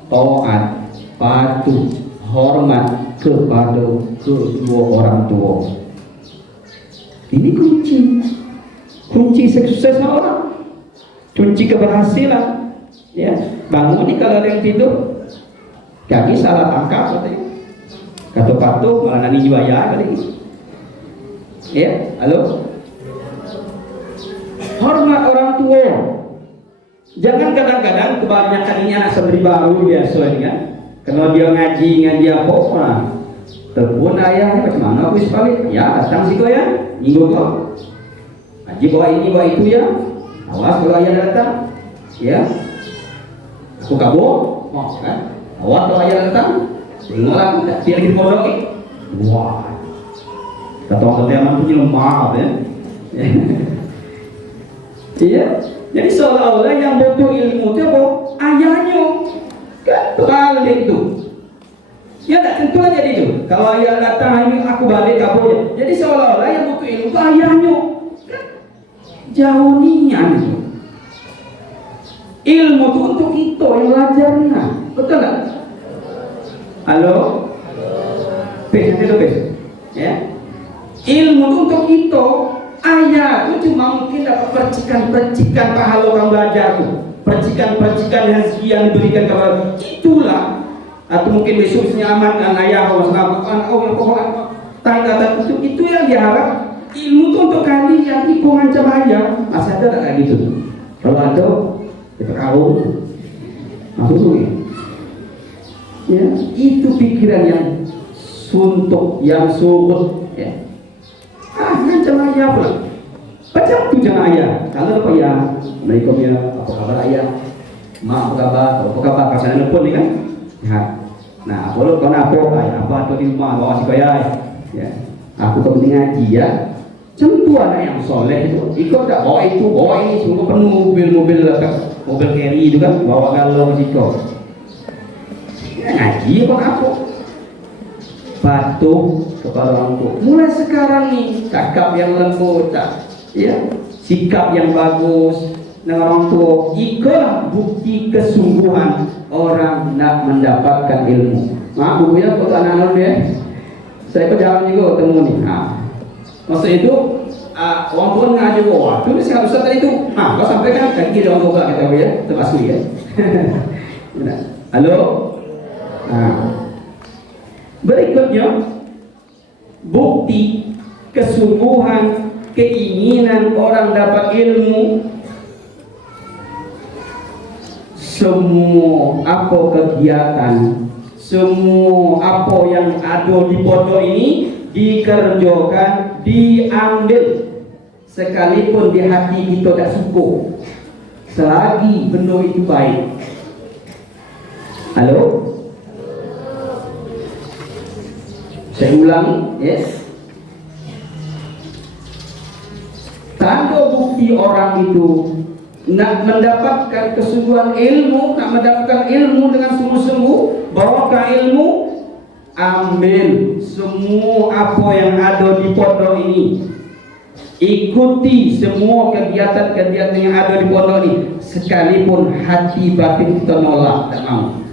taat, patuh, hormat kepada kedua orang tua. Ini kunci sukses orang, kunci keberhasilan. Ya, bangun nih kalau ada yang tidur, kaki salah tangkap katanya, kata patuh malah nani juaya katanya. Ya, halo. Hormat orang tua. Jangan kadang-kadang kebanyakan ini anak santri baru biasanya, kalau dia ngaji dia apa, telepon ayahnya bagaimana aku sebalik, ya datang sih kau ya, minggu kau, ngaji bawa ini bawa itu ya, awas kalau ayah datang, ya, aku kabur, oh kan, awas kalau ayah datang, tengoklah dia lagi pondok, wah, kata orang ketiaman itu lemah ya. Iya, jadi seolah-olah yang butuh ilmu itu apa? Ayahnya, kan balik itu. Ya tak tentu aja itu. Kalau ayah datang ini aku balik kabur. Jadi seolah-olah yang butuh ilmu itu ayahnya. Kan jauh nian itu. Ilmu itu untuk kita yang belajarnya, betul nggak? Halo? Pes, nanti pes. Ya. Ilmu itu untuk kita. Ayah itu cuma mungkin dapat percikan-percikan pahala orang belajar tuh, percikan-percikan yang sekian diberikan kepada itulah, atau mungkin besoknya aman dengan ayah yang itu yang diharap. Ilmu itu untuk kalian, itu ngancam ayah. Masih ada nggak gitu? Kalau ada, kita kau, aku ya itu pikiran yang suntuk, yang surut, ya. Ngancam ayah pula. Macam tu jangan ayah. Kalau apa ya? Assalamualaikum ya. Apa kabar ayah? Mak apa kabar? Apa kabar? Kasih nelfon ni kan? Ya. Nah, kalau kau nak apa tu di rumah bawa si kaya. Ya. Aku penting ngaji ya. Tentu anak yang soleh itu. Ikut tak bawa itu, bawa ini semua penuh mobil carry itu kan, bawa galau si kau. Ya, ngaji kau apa? Patuh kepada orang tua. Mulai sekarang nih, cakap yang lembut, ya, sikap yang bagus dengan orang tua. Itulah bukti kesungguhan orang nak mendapatkan ilmu. Maaf bukunya untuk anak-anak ya. Saya perjalanan juga ketemu nih. Nah, maksud itu orang tua ngaji wah, itu seharusnya tadi itu. Nah, kau sampaikan kan kita orang tua kita ya, termasuk ya. Halo. Nah. Berikutnya, bukti kesungguhan keinginan orang dapat ilmu. Semua apa kegiatan, semua apa yang ada di pondok ini dikerjakan, diambil, sekalipun di hati kita tak suka, selagi benda itu baik. Halo? Saya ulangi, yes. Tanda bukti orang itu nak mendapatkan kesungguhan ilmu, nak mendapatkan ilmu dengan sungguh-sungguh, barokah ilmu, ambil semua apa yang ada di pondok ini, ikuti semua kegiatan-kegiatan yang ada di pondok ini, sekalipun hati batin kita nolak, tak mau.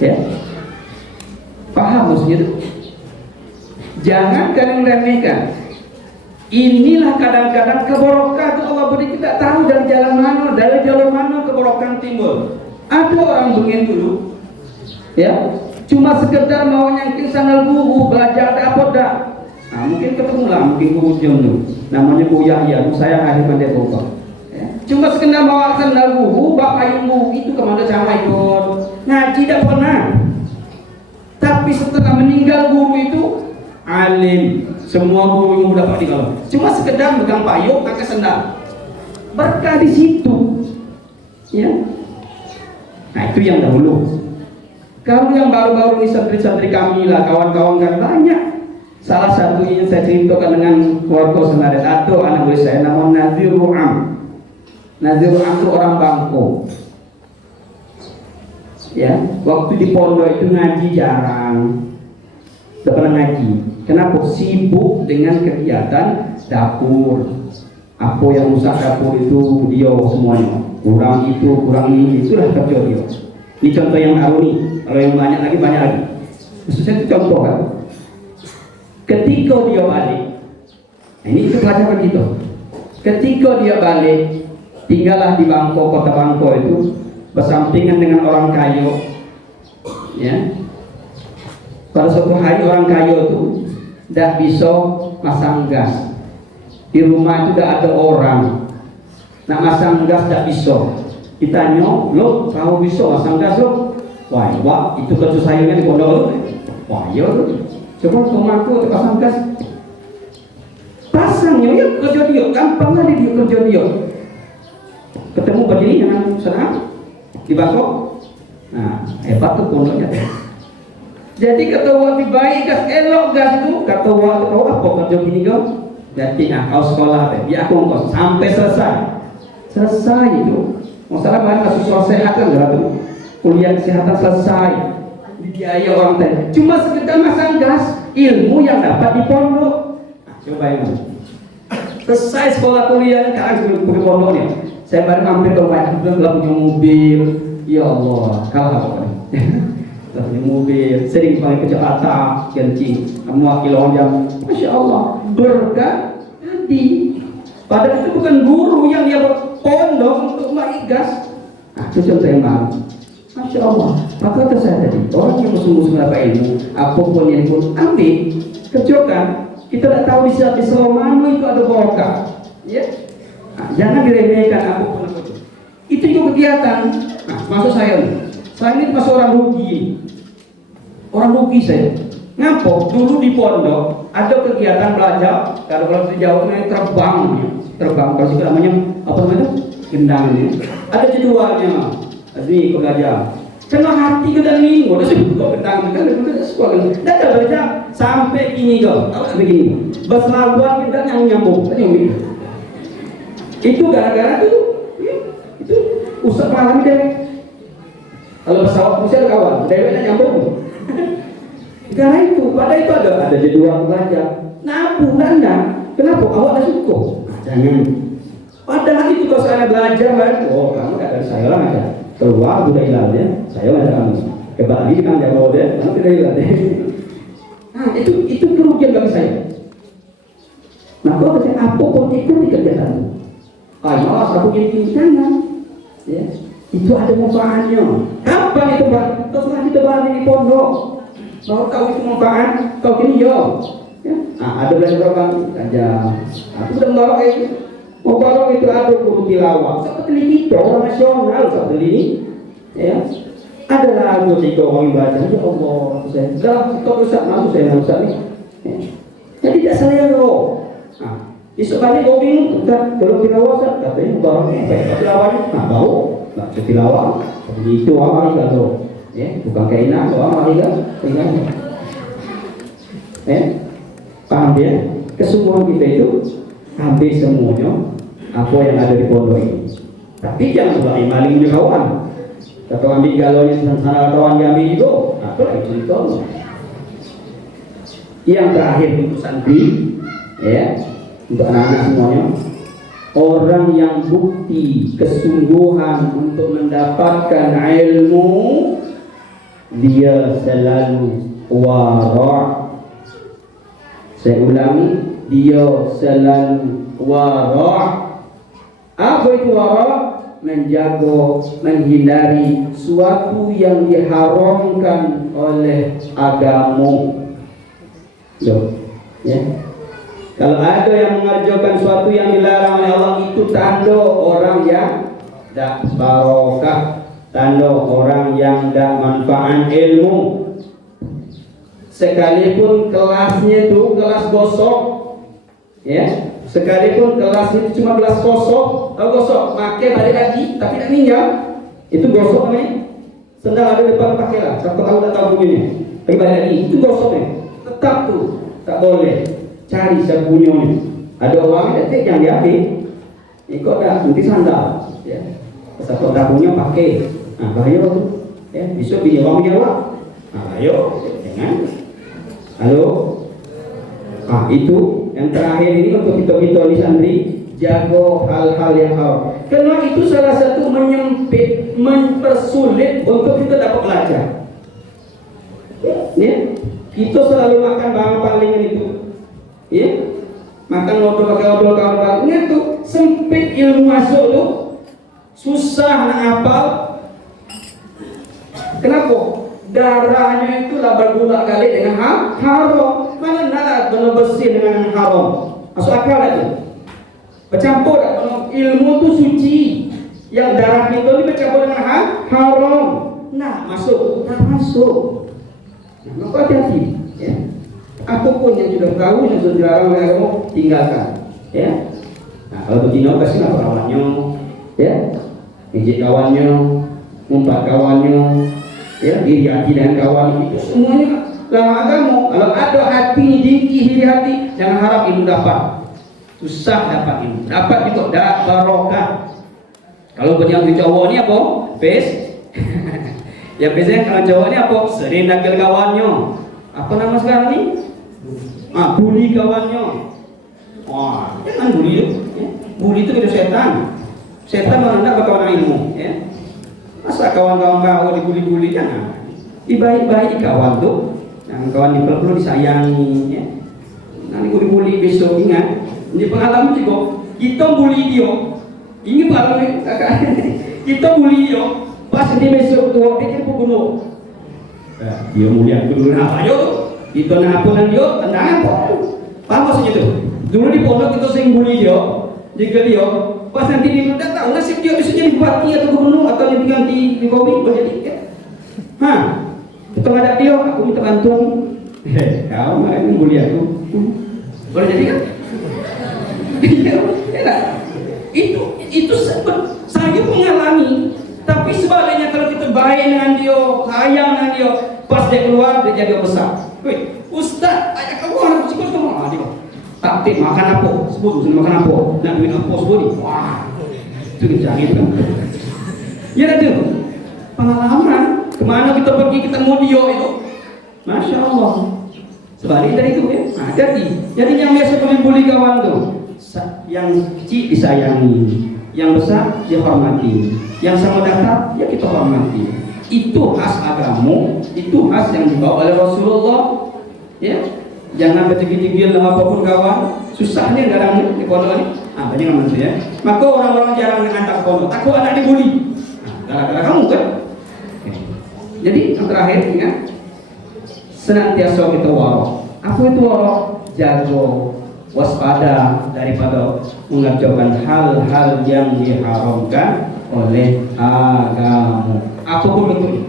Ya. Paham maksudnya itu? Jangan kalian remehkan. Inilah kadang-kadang keberkah itu Allah beri, kita tahu dari jalan mana keberkahan timbul. Ada orang begini dulu, ya, cuma sekedar mau nyangkin sandal guru, belajar apa dah. Nah, mungkin ketemu lah, mungkin guru jam tu, namanya Bu Yahya, saya akhir pandai bawa. Ya. Cuma sekedar mau sandal guru, bak payung guru itu kemana sama ikut ngaji tidak pernah. Tapi setelah meninggal guru itu alim, semua guru yang dapat dikalon. Cuma sekedar pegang payung, pakai sendal. Berkah di situ, ya. Nah itu yang dahulu. Kalau yang baru-baru ini santri-santri kami lah, kawan-kawan kan banyak. Salah satu yang saya ceritakan dengan keluarga senada atau anak murid saya, namanya Nazirul Am. Nazirul Am itu orang Bangko. Ya, waktu di pondok itu ngaji jarang, tidak pernah ngaji. Kenapa? Sibuk dengan kegiatan dapur. Apa yang rusak dapur itu dia semuanya. Kurang itu, kurang ini, itulah kerja dia. Ini contoh yang baru nih. Kalau yang banyak lagi, banyak lagi. Maksudnya itu contoh kan. Ketika dia balik, nah ini itu pelajaran kita. Ketika dia balik, tinggallah di Bangko, kota Bangko itu bersampingan dengan orang kaya. Ya. Pada suatu hari orang kaya itu tidak bisa masang gas. Di rumah itu tidak ada orang. Nak masang gas tidak bisa. Ditanya, lo kamu bisa masang gas lo? Wah, itu kerja saya kan di pondok lo. Wah, iya lo. Coba rumahku untuk pasang gas. Pasangnya ya kerja dia, gampang kali dia kerja dia. Ketemu begini dengan senang di Bangkok. Nah, hebat tuh pondoknya. Jadi kata lebih baik gas elok gas itu kata tahu apa kerja gini kau? Jadi kau sekolah ya aku kau sampai selesai itu. Masalah bahan kasus soal sehat kan tuh kuliah kesehatan selesai dibiayai orang tadi. Cuma sekedar masang gas ilmu yang dapat di pondok. Nah, coba yang selesai sekolah kuliah sekarang sebelum ke pondoknya. Saya baru mampir ke rumah belum punya mobil. Ya Allah, kalah apa? Punya mobil, sering pakai ke Jakarta, kencing, mewakili orang yang, masya Allah, berkah hati. Padahal itu bukan guru yang dia pondok untuk maigas. Nah, itu contoh yang baru. Masya Allah. Maka kata saya tadi, orang yang bersungguh-sungguh apa ilmu, apapun yang pun ambil, kerjakan. Kita tidak tahu di selama itu ada barokah. Ya, nah, jangan diremehkan apapun. Itu juga kegiatan. Nah, maksud saya nih. Saya ini masuk orang rugi. Orang rugi saya. Ngapo? Dulu di pondok ada kegiatan belajar. Kalau di Jawa namanya terbang. Kalau sih namanya apa namanya? Gendang ini. Ada jadwalnya. Ini belajar. Kena hati kita nih. Udah sebut gendang kan udah sekolah. Dah belajar sampai ini kok. Sampai gini. Berselawat kita nyambung. Itu gara-gara itu usah paham deh. Kalau pesawat bisa ada kawan, deweknya nyambung. Karena itu, pada itu ada jadwal belajar. Nabu, kenapa? Awak dah suka? Jangan. Padahal itu kalau saya belajar, oh kamu tidak ada saya lah aja. Keluar sudah hilangnya, saya ada kamu. Kebalik kan jawab dia, kamu tidak hilang deh. Nah itu kerugian bagi saya. Nah kalau kata apa pun ikuti kegiatanmu. Malas aku gini jangan. Ya. Itu ada manfaatnya. Kapan itu Pak? Setelah kita balik di pondok, baru tahu itu manfaat. Kau gini yo, ya. Nah, ada belajar orang aja. Aku udah bawa itu. Mau bawa itu ada guru tilawah. Seperti kita orang nasional seperti ini, ya. Ada lagu tiga orang baca. Ya Allah, saya dah kita rusak malu saya rusak nih. Ya. Jadi tidak selero. Nah, besok balik kau bingung, kalau tilawah katanya bawa apa? Tilawahnya, nah bau. Nah, tilawah itu awal kalau ya bukan kainan awal kan paham ya kesemuanya kita itu hampir semuanya apa yang ada di pondok ini tapi jangan berani maling di kawan kata ambil galaunya sana kawan yang ambil itu apa itu contoh yang terakhir untuk santri ya untuk anak-anak semuanya orang yang bukti kesungguhan untuk mendapatkan ilmu dia selalu wara'. Saya ulangi, dia selalu wara'. Apa itu wara'? Menjaga, menghindari suatu yang diharamkan oleh agama. Ya. Kalau ada yang mengerjakan sesuatu yang dilarang oleh Allah itu tanda orang yang tidak barokah, tanda orang yang tidak manfaat ilmu. Sekalipun kelasnya itu kelas gosok, ya, sekalipun kelas itu cuma kelas gosok, gosok, pakai balik lagi, tapi tidak minjam, itu gosok nih. Sendal ada depan pakai lah, siapa tahu tak tahu begini, pakai balik lagi, itu gosok nih, tetap tuh, tak boleh. Cari sabunnya. Ada orang detik yang diambil. Ikut dah nanti sandal. Ya. Satu sabunnya pakai. Nah bahaya tu. Ya, besok bini orang menjawab. Nah ayo, jangan. Halo. Itu yang terakhir ini untuk kita di santri, jago hal-hal yang haram. Karena itu salah satu menyempit, mempersulit untuk kita dapat belajar. Ya, kita selalu makan barang palingan itu. Ya, makan ngobrol kawan-kawan itu sempit, ilmu masuk tuh susah nak hafal. Kenapa? Darahnya itu lah berguna kali dengan haram. Mana nak benar bersih dengan yang haram? Masuk akal tak tu? Bercampur tak? Ilmu tu suci. Yang darah kita ni bercampur dengan haram. Nah, masuk? Tak masuk. Maka hati-hati. Ya. Apapun yang sudah tahu, yang sudah dilarang oleh agama, tinggalkan. Ya. Nah, kalau betina kasih apa kawannya, ya, ejek kawannya, ngumpat kawannya, ya, iri hati dengan kawan itu semuanya dalam agama. Kalau ada hati tinggi iri hati, jangan harap ilmu dapat. Susah dapat ilmu. Dapat itu dah barokah. Kalau penyakit cowok ni apa? Pes. Ya biasanya kalau cowok ni apa? Sering nakal kawannya. Apa nama sekarang ni? Bully kawannya. Wah, jangan bully itu. Ya. Bully itu setan. Setan orang tak berkawan ilmu. Ya. Masa kawan-kawan kau dibuli-buli, jangan. Baik-baik kawan tu. Yang kawan perlu disayangi. Ya. Nanti bully besok ingat. Ini pengalaman juga. Kita bully dia. Ini pengalaman kakak. Kita bully dia. Pas nanti besok tu dia pembunuh. Dia mulia dulu nak ayo tu. Kita nak ampunan dia, tenang apa? Paham maksudnya tu? Dulu di pondok kita sering bully dia, jika dia pas nanti dia tak tahu nasib dia besoknya dibati atau dibunuh atau diganti di kopi boleh jadi. Kita ngadap dia, aku minta bantuan. Kau main bully aku. Boleh jadi kan? Itu saya mengalami. Tapi sebaliknya kalau kita baik dengan dia, sayang dengan dia, pas dia keluar dia jadi besar. Woi, Ustaz, ayah kamu anak kecil semua dia. Taktik makan apa? Sebut makan apa? Nak duit apa sebut ni? Wah, itu kejangit kan? Ya ada pengalaman. Kemana kita pergi ketemu dia itu? Masya Allah. Sebaliknya dari itu ya. Jadi yang biasa bully kawan tu, yang kecil disayangi, yang besar dihormati, yang sama datar ya kita hormati. Itu khas agama, itu khas yang dibawa oleh Rasulullah. Ya, jangan bertinggi-tinggi dalam apapun kawan. Susahnya kadang di pondok ini. Banyak nama tu ya. Maka orang-orang jarang mengantar pondok. Takut anak dibuli. Gara-gara kamu kan. Jadi yang terakhir ingat, senantiasa kita warok. Apa itu warok? Jago, waspada daripada mengerjakan hal-hal yang diharamkan oleh agama. Apapun bentuknya.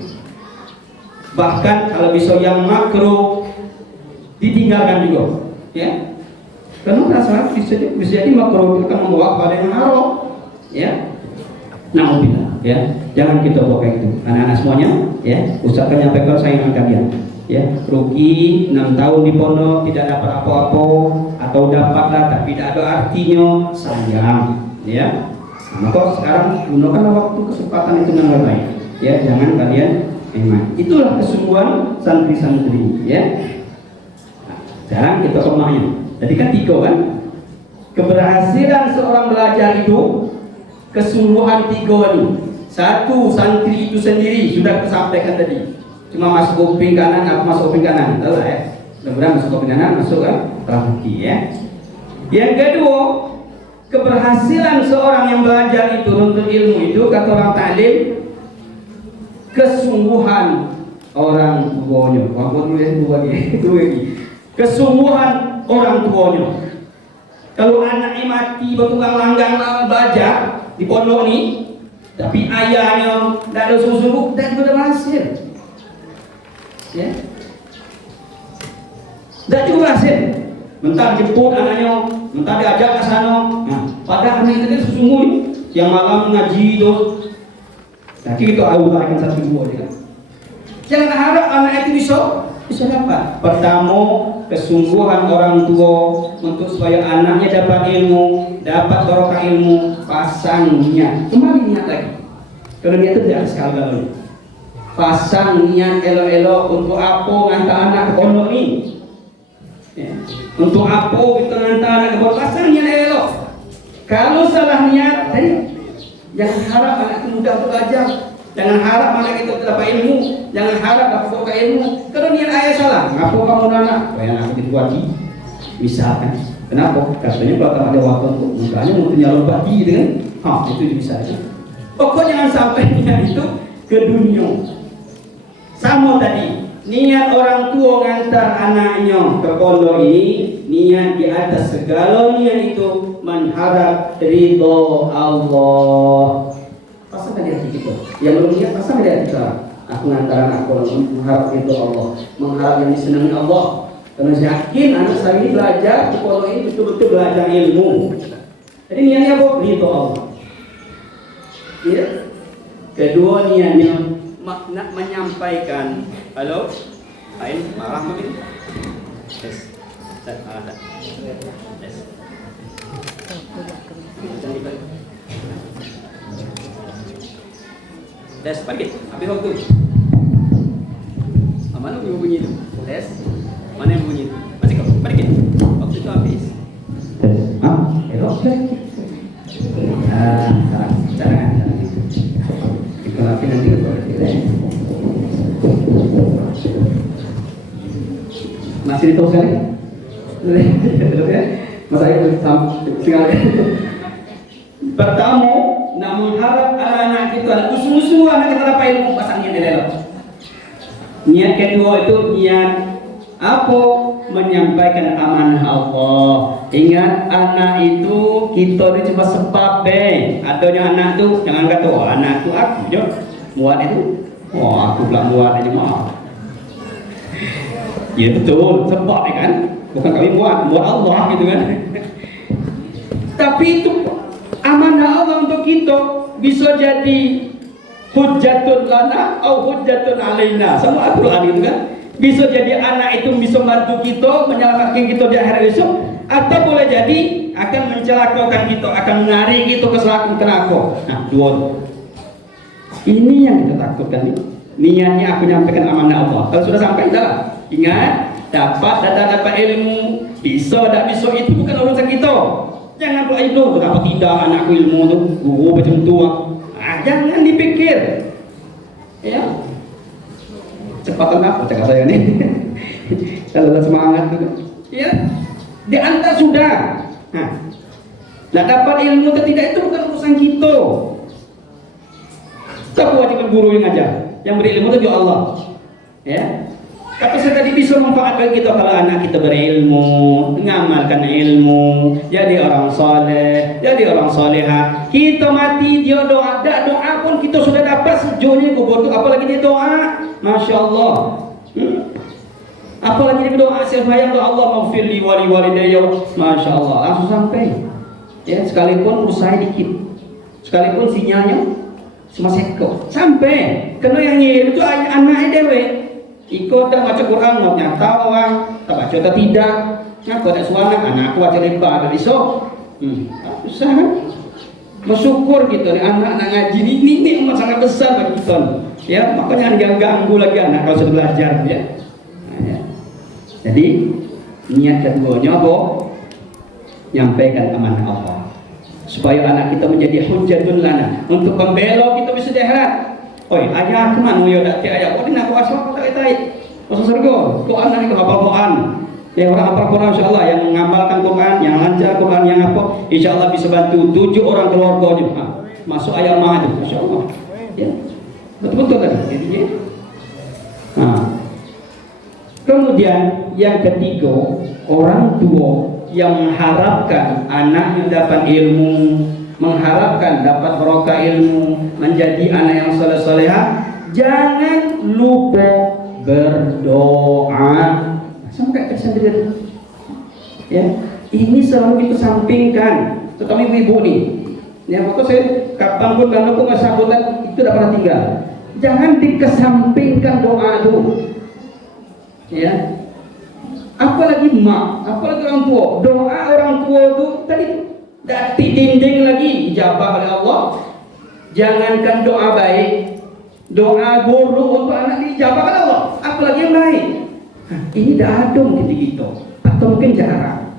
Bahkan kalau bisa yang makruh ditinggalkan juga, ya. Karena rasa bisa jadi makruh itu akan membawa pada yang haram, ya. Naudzubillah, ya. Jangan kita bawa kayak itu. Anak-anak semuanya, ya. Ustaz akan menyampaikan sayangan kalian, ya. Rugi 6 tahun di pondok tidak dapat apa-apa atau dapatlah tapi tidak ada artinya, sayang, ya. Maka sekarang gunakanlah waktu kesempatan itu dengan baik. Ya, jangan kalian main. Itulah kesungguhan santri-santri, ya. Sekarang kita kemahnya. Jadi kan 3 kan? Keberhasilan seorang belajar itu kesungguhan 3 ini. 1, santri itu sendiri sudah kesampaikan tadi. Cuma masuk kuping kanan, aku masuk kuping kanan, tahu lah ya. Mudah-mudahan masuk kuping kanan, masuk kan? Terhenti ya. Yang kedua, keberhasilan seorang yang belajar itu untuk ilmu itu kata orang taklim kesungguhan orang tuanya. Kesungguhan orang tuanya. Kalau anaknya mati bertukang langgang belajar di pondok ni, tapi ayahnya tidak ada sungguh-sungguh, dan juga berhasil. Ya, tidak juga berhasil. Mentar jemput anaknya, mentar diajak ke sana. Nah, pada anak itu sesungguh yang malam ngaji itu. Tapi itu awalkan 1-2 dia. Jangan harap anak itu bisa dapat. Pertama, kesungguhan orang tua untuk supaya anaknya dapat ilmu, dapat barokah ilmu, pasang niat. Kembali niat lagi. Kalau niat itu tidak sekali-kali. Pasang niat elok-elok untuk apa ngantar anak ke pondok ini. Ya. Untuk apa kita hantar anak ke pasang niat elok. Kalau salah niat, tadi jangan harap anak itu mudah untuk belajar. Jangan harap anak itu dapat ilmu. Jangan harap dapat ilmu. Kalau niat ayah salah, ngapa kamu anak? Kayak anak itu wajib. Misalkan, kenapa? Katanya kalau tak ada waktu untuk mukanya mau nyalon bagi, gitu kan? Itu bisa. Pokoknya jangan sampai niat itu ke dunia. Sama tadi, niat orang tua ngantar anaknya ke pondok ini, niat di atas segala niat itu mengharap ridho Allah. Pasang di hati kita. Yang belum niat pasang di hati kita. Aku ngantar anakku mengharap ridho Allah, mengharap yang disenangi Allah. Karena saya yakin anak saya ini belajar di pondok ini betul-betul belajar ilmu. Jadi niatnya apa? Ridho Allah. Ya. Kedua niatnya makna menyampaikan. Halo, Ain marah mungkin? Yes, saya marah tak? Yes. Tes balik, habis waktu. Mana bunyi itu? Tes, mana yang bunyi itu? Masih kau balik. Waktu itu habis. Elok tes. Jangan. Tapi nanti masih diteruskan ya? Mas saya sekali. Pertama, nak mengharap anak-anak kita, anak usul-usul anak kita dapat ilmu pasangnya di dalam. Niat kedua itu niat apa? Menyampaikan amanah Allah. Ingat anak itu kita ni cuma sebab adanya anak tu jangan kata anak tu aku je muat itu. Aku pula muat aja maaf. Ya betul sebab kan bukan kami buat Allah gitu kan. Tapi itu amanah Allah untuk kita bisa jadi hujjatun lana atau hujjatun alaina. Sama Al-Quran itu kan. Bisa jadi anak itu bisa membantu kita, menyelamatkan kita di akhirat esok, atau boleh jadi akan mencelakakan kita, akan menarik kita ke neraka. Nah, dua. Ini yang kita takutkan nih. Niatnya aku nyampaikan amanah Allah. Kalau sudah sampai dah. Ingat, dapat dan tak dapat ilmu, bisa tak bisa itu bukan urusan kita. Jangan pula itu, kenapa tidak anakku ilmu tu, guru macam tu. Jangan dipikir. Ya. Cepatan apa cakap saya ni? Kalau semangat tu, ya, diantar sudah. Nah, dapat ilmu atau tidak itu bukan urusan kita. Tak kewajiban guru yang ajar, yang beri ilmu itu juga Allah. Ya, tapi saya tadi bisa manfaatkan kita kalau anak kita berilmu, mengamalkan ilmu, jadi orang soleh, jadi orang soleha. Kita mati dia doa, tak doa pun kita sudah dapat sejauhnya kubur tu, apalagi dia doa. Masya Allah. Apalagi dia doa sembahyang doa Allah maghfirli wali walidayya. Masya Allah langsung sampai. Ya sekalipun usai dikit, sekalipun sinyalnya cuma sekok sampai. Kena yang ngirim itu anak dewe. Ikut tak baca Quran mau nyata orang, tak baca tak tidak. Ngaku tak suara anak aku baca lebar dari so. Susah kan? Bersyukur gitu nih anak ngaji ini sangat besar bagi kita. Ya, makanya jangan ganggu lagi anak kalau sudah belajar ya. Nah, ya. Jadi niat keduanya apa? Nyampaikan amanah Allah. Supaya anak kita menjadi hujjatun lana untuk membela kita bisa di akhirat. Oi, ayah aku mana yo dak ayah kok nak asal tak tai. Masuk surga. Kok anak itu hafal Quran. Ya orang hafal Quran insyaallah yang mengamalkan Quran, yang lancar Quran, yang apa insyaallah bisa bantu 7 orang keluarganya. Masuk ayat mah itu insyaallah. Ya. Betul-betul tadi jadinya. Nah, kemudian yang ketiga, orang tua yang mengharapkan anaknya dapat ilmu, mengharapkan dapat barokah ilmu, menjadi anak yang saleh-salehah, jangan lupa berdoa. Sampai kesendirian. Ya, ini selalu dikesampingkan, terutama ibu-ibu nih. Ya, maka saya kapanpun kalau aku sambutan itu tidak pernah tinggal. Jangan dikesampingkan doa dulu. Ya. Apalagi mak, apalagi orang tua. Doa orang tua itu tadi dati dinding lagi ijabah oleh Allah. Jangankan doa baik, doa buruk untuk anak dijabah oleh Allah. Apalagi yang baik. Ini dah adung di kita. atau mungkin jarang.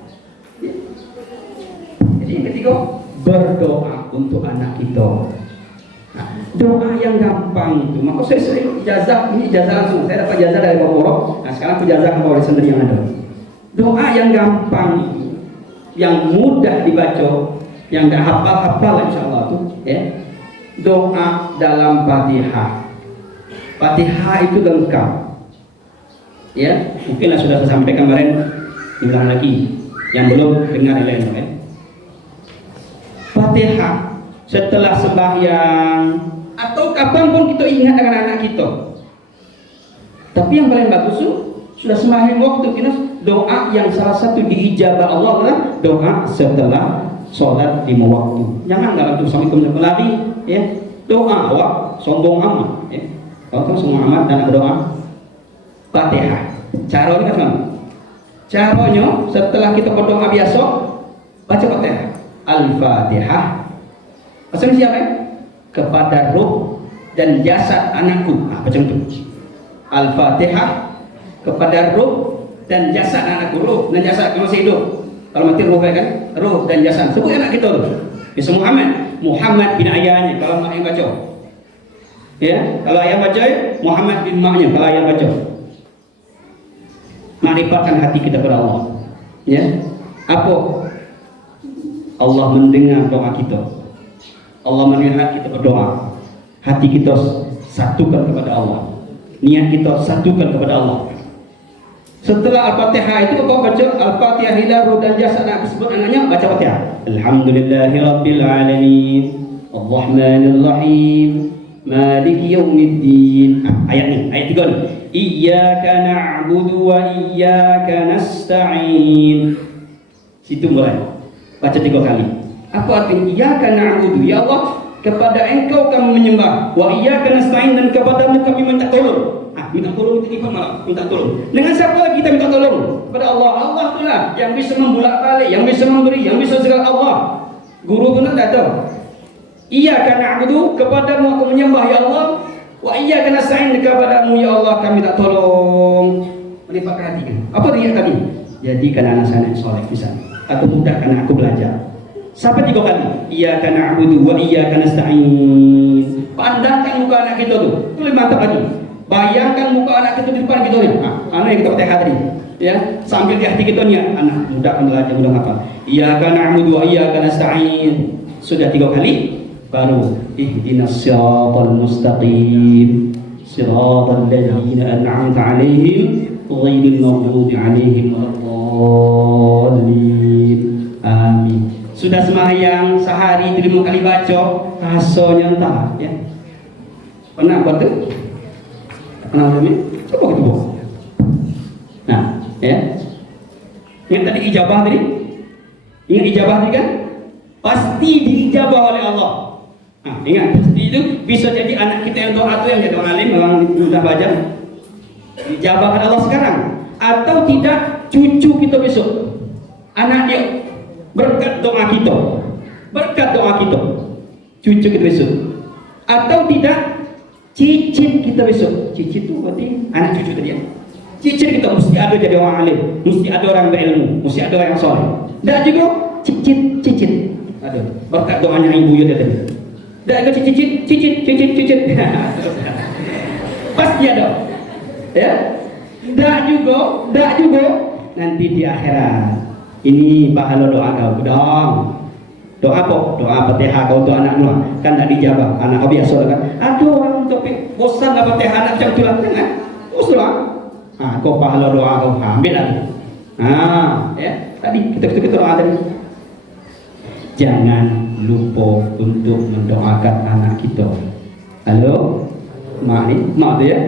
Jadi yang ketiga, berdoa untuk anak kita. Nah, doa yang gampang itu, maka saya sering ijazah, ini ijazah langsung, saya dapat ijazah dari Bapak Poro. Nah sekarang aku ijazah ke Bapak sendiri yang ada. Doa yang gampang itu, yang mudah dibaca, yang gak hafal-hafal insya Allah tuh, ya. Doa dalam Fatihah. Fatihah itu lengkap, ya. Mungkinlah sudah saya sampaikan kemarin, diulang lagi, yang belum dengar lain, ya. Fatihah setelah sembahyang atau kapanpun kita ingat dengan anak kita. Tapi yang paling bagus tuh sudah sembahyang waktu kita doa yang salah satu diijabah Allah adalah doa setelah sholat 5 waktu. Jangan dalam tuh sampai kemudian lari, ya. Doa awak sombong amat, ya. Kalau sombong amat dan berdoa Fatihah. Caranya kan? Caranya setelah kita berdoa biasa baca Fatihah. Al-Fatihah. Maksudnya siapa ya? Kepada ruh dan jasad anakku. Nah, macam itu. Al-Fatihah kepada ruh dan jasad anakku. Ruh dan jasad kalau masih hidup. Kalau mati ruh kan? Ruh dan jasad. Sebut anak kita tu. Bisa Muhammad bin ayahnya kalau mak yang baca. Ya, kalau ayah baca Muhammad bin maknya kalau ayah baca. Makrifatkan hati kita kepada Allah. Ya. Apa? Allah mendengar doa kita. Allah melihat kita berdoa. Hati kita satukan kepada Allah. Niat kita satukan kepada Allah. Setelah Al-Fatihah itu kau baca Al-Fatihah ila ruh dan jasad anak sebut anaknya baca Fatihah. Alhamdulillahirabbil alamin. Arrahmanir rahim. Maliki yaumiddin. Ayat ni, ayat 3 ni. Iyyaka na'budu wa iyyaka nasta'in. Situ mulai. Baca 3 kali. Apa artinya? Iyyaka na'budu, ya Allah, kepada Engkau kami menyembah. Wa iyyaka nasta'in, dan kepadamu kami minta tolong. Minta tolong itu ikut malah, minta tolong. Dengan siapa lagi kita minta tolong? Kepada Allah. Allah itulah yang bisa membulak-balik, yang bisa memberi, yang bisa segala Allah. Guru pun tak tahu. Iyyaka na'budu, kepadamu aku menyembah ya Allah. Wa iyyaka nasta'in, kepadamu ya Allah kami minta tolong. Melimpahkan hati kan. Apa dia kami? Jadikan anak saya yang soleh bisa. Atau mudahkan aku belajar. Sampai 3 kali. Iyyaka na'budu wa iyyaka nasta'in. Pandangkan muka anak kita tu. Itu lebih mantap lagi. Bayangkan muka anak kita di depan kita ni. Anak yang kita Fatihah tadi. Ya, sambil di hati kita ni anak mudahkan belajar, mudah apa? Iyyaka na'budu wa iyyaka nasta'in. Sudah 3 kali baru ihdinas siratal mustaqim. Siratal ladzina an'amta 'alaihim ghairil maghdubi 'alaihim waladdallin. Amin. Sudah sembahyang sehari 5 kali baca, rasanya entah, ya. Pernah buat tu? Pernah belum? Coba kita buat. Nah, ya. Yang tadi ijabah tadi, ingat ijabah tadi kan? Pasti diijabah oleh Allah. Nah, ingat, itu bisa jadi anak kita yang doa tu yang jadi orang alim, orang mudah baca. Dijabahkan Allah sekarang, atau tidak cucu kita besok, anak dia. Berkat doa kita, berkat doa kita, cucu kita besok, atau tidak cicit kita besok. Cicit itu berarti anak cucu tadi ya. Cicit kita mesti ada jadi orang alim, mesti ada orang berilmu, mesti ada orang soleh. Dan juga cicit ada berkat doanya ibu dia tadi. Dan juga cicit pasti ada, ya. Dan juga nanti di akhirat. Ini pahala doa kau dong. Doa apa? Doa Fatihah kau untuk anak Nuh kan tak dijabah. Anak kau biasa kan. Aduh orang topik bosan lah Fatihah anak macam tu lah kan. Uslah. Kau pahala doa kau ambil lagi. Ya. Tadi kita doa tadi. Jangan lupa untuk mendoakan anak kita. Halo, mak tu ya.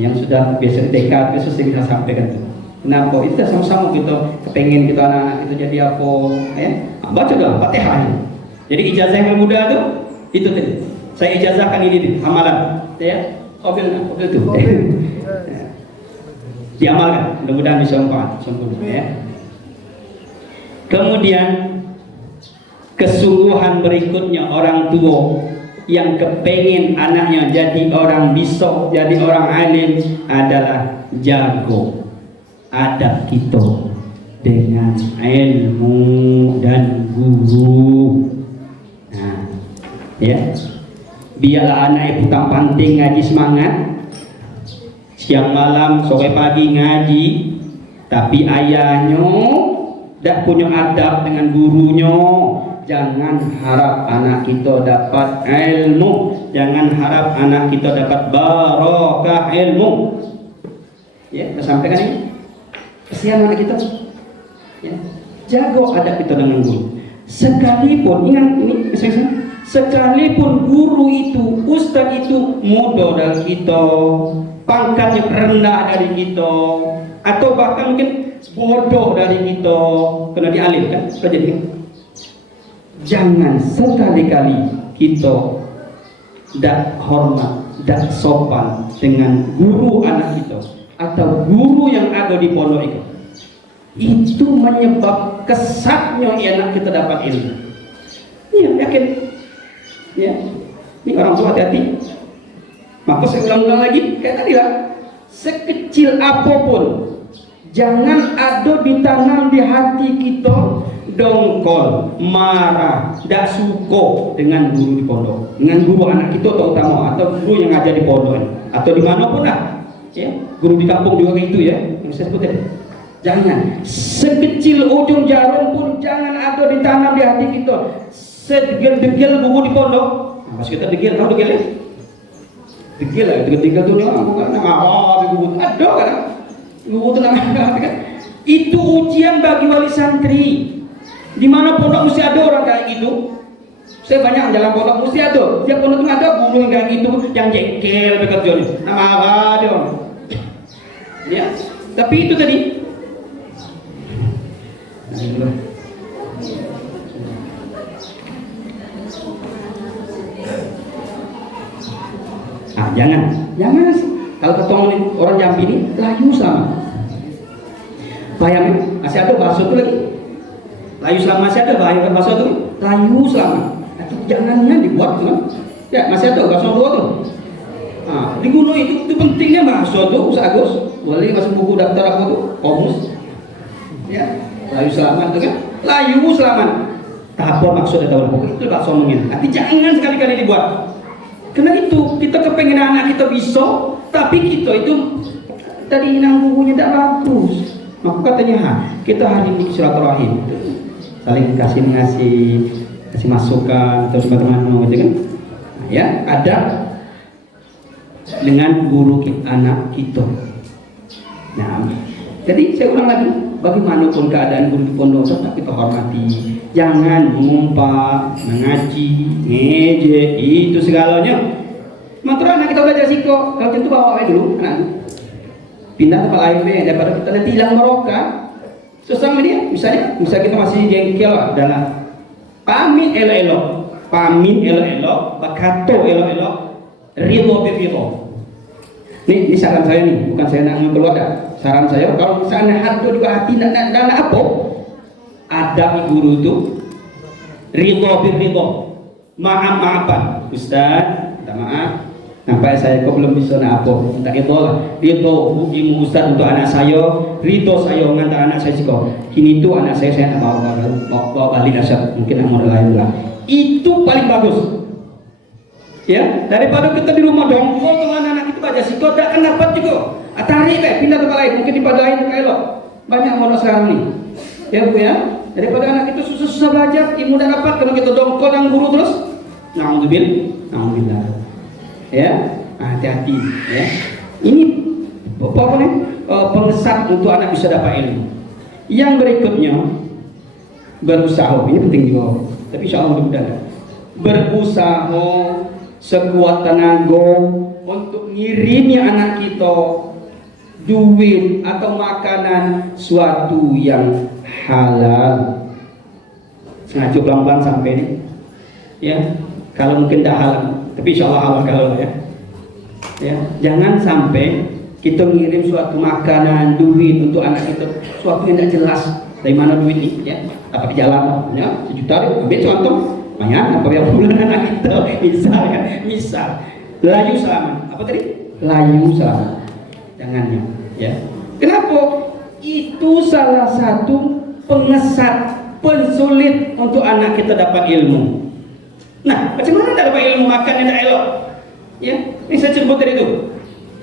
Yang sudah biasa TK biasa saya bisa sampaikan tu. Kenapa? Itu sama-sama kita kepengen kita anak-anak kita jadi apa, ya? Baca dah Fatihah ini. Jadi ijazah yang muda tu itu tadi. Saya ijazahkan ini amalan, ya. Mobil tu. Diamalkan, mudah-mudahan bisa sempurna, ya. Kemudian kesungguhan berikutnya orang tua yang kepengen anaknya jadi orang bisa, jadi orang alim adalah jago adab kita, dengan ilmu dan guru. Nah, ya, biarlah anak putang panting ngaji semangat, siang malam sore pagi ngaji, tapi ayahnya tidak punya adab dengan gurunya. Jangan harap anak kita dapat ilmu, jangan harap anak kita dapat barokah ilmu. Ya, kita sampaikan ini. Kesian anak kita. Ya, jaga adab kita dengan guru. Sekalipun, ingat ini, sekalipun guru itu, ustaz itu muda dari kita, pangkatnya rendah dari kita, atau bahkan mungkin bodoh dari kita, kena dialim kan, jadi jangan sekali-kali kita tidak hormat, tidak sopan dengan guru anak kita atau guru yang ada di pondok itu. Itu menyebab kesatnya anak kita dapat ilmu. Iya, yakin? Ya, ini orang tua hati-hati. Maka saya ulang-ulang lagi, kayak tadi lah, sekecil apapun, jangan ada ditanam di hati kita dongkol, marah, tidak suka dengan guru di pondok, dengan guru anak kita terutama, atau guru yang ngajar di pondok, atau dimanapun lah, ya, guru di kampung juga gitu ya, yang saya sebutin. Jangan, sekecil ujung jarum pun jangan ada ditanam di hati kita. Sedegil-degil guru di pondok, nah, pas kita degil, tahu degil ya? Degil lah, degil-degil tuh nih, guru ada kan? Guru tenang kan? Itu ujian bagi wali santri. Di mana pondok mesti ada orang kayak gitu. Saya banyak jalan pondok mesti ada. Tiap pondok itu ada guru yang kayak gitu, yang jengkel bekerja nih. Nama apa dia? Ya, tapi itu tadi. Jangan sih. Kalau ketemu orang Jambi ini layu sama. Bayangin, masih ada bakso itu lagi. Layu selama masih ada bayangin bakso itu layu selama. Jangannya dibuat kan? Ya masih ada bakso dua tuh. Nah, di gunung itu pentingnya bakso tuh, Agus. Boleh masuk buku daftar aku tuh, komus. Ya, layu selamat itu kan? Layu selamat. Tahap maksudnya tahu pokok itu bakso mungkin. Nanti jangan sekali-kali dibuat. Karena itu kita kepengen anak kita bisa, tapi kita itu tadi inang bukunya tidak bagus. Maka katanya kita hari ini silaturahim, saling kasih masukan terus bagaimana gitu kan? Nah, ya ada dengan guru anak kita. Nah, jadi saya ulang lagi, bagaimanapun keadaan guru di pondok tetap kita hormati. Jangan mengumpat, mengaji, ngejek, itu segalanya. Mantra anak kita belajar siko, kalau tentu bawa aja dulu anak. Pindah tempat lain deh, daripada kita nanti hilang barokah. Sesama dia, misalnya kita masih jengkel dalam pamit elok-elok, bakato elok-elok, ridho berridho. Ini saran saya nih, bukan saya nak mengeluarkan. Saran saya, kalau misalnya hati juga hati nak apa? Adab guru itu ridho berridho, maaf-maafan. Ustaz, minta maaf. Nampak saya kok belum bisa nak apa? Minta ridho lah. Ridho ilmu Ustaz untuk anak saya, ridho saya mengantar anak saya sekolah. Kini itu anak saya nak bawa balik nasab, mungkin model lain lah. Itu paling bagus. Ya, daripada kita di rumah dongkol dengan anak itu baca situ tak akan dapat juga. Tarik pindah tempat lain, mungkin di tempat lain elok. Banyak modal sekarang nih. Ya Bu ya, daripada anak itu susah-susah belajar, ilmu tidak dapat kalau kita dongkol dengan guru terus. Alhamdulillah. Ya, hati-hati. Ya, ini pokoknya pengesat untuk anak bisa dapat ilmu. Yang berikutnya berusaha, ini penting juga. Tapi insya Allah mudah-mudahan berusaha sekuat tenaga untuk ngirimnya anak kita duit atau makanan suatu yang halal. Sengaja pelan-pelan sampai ini ya, kalau mungkin tidak halal, tapi insya Allah halal kalau ya. Jangan sampai kita ngirim suatu makanan duit untuk anak kita suatu yang tidak jelas dari mana duit ini ya, dapat di jalan ya, 1 juta ambil contoh banyak apa yang bulan anak kita misal layu selamat apa tadi layu selamat jangannya ya. Kenapa Itu salah satu pengesat, pensulit untuk anak kita dapat ilmu. Nah, macam mana tak dapat ilmu? Makan yang tak elok. Ya, ini saya sebut tadi tu.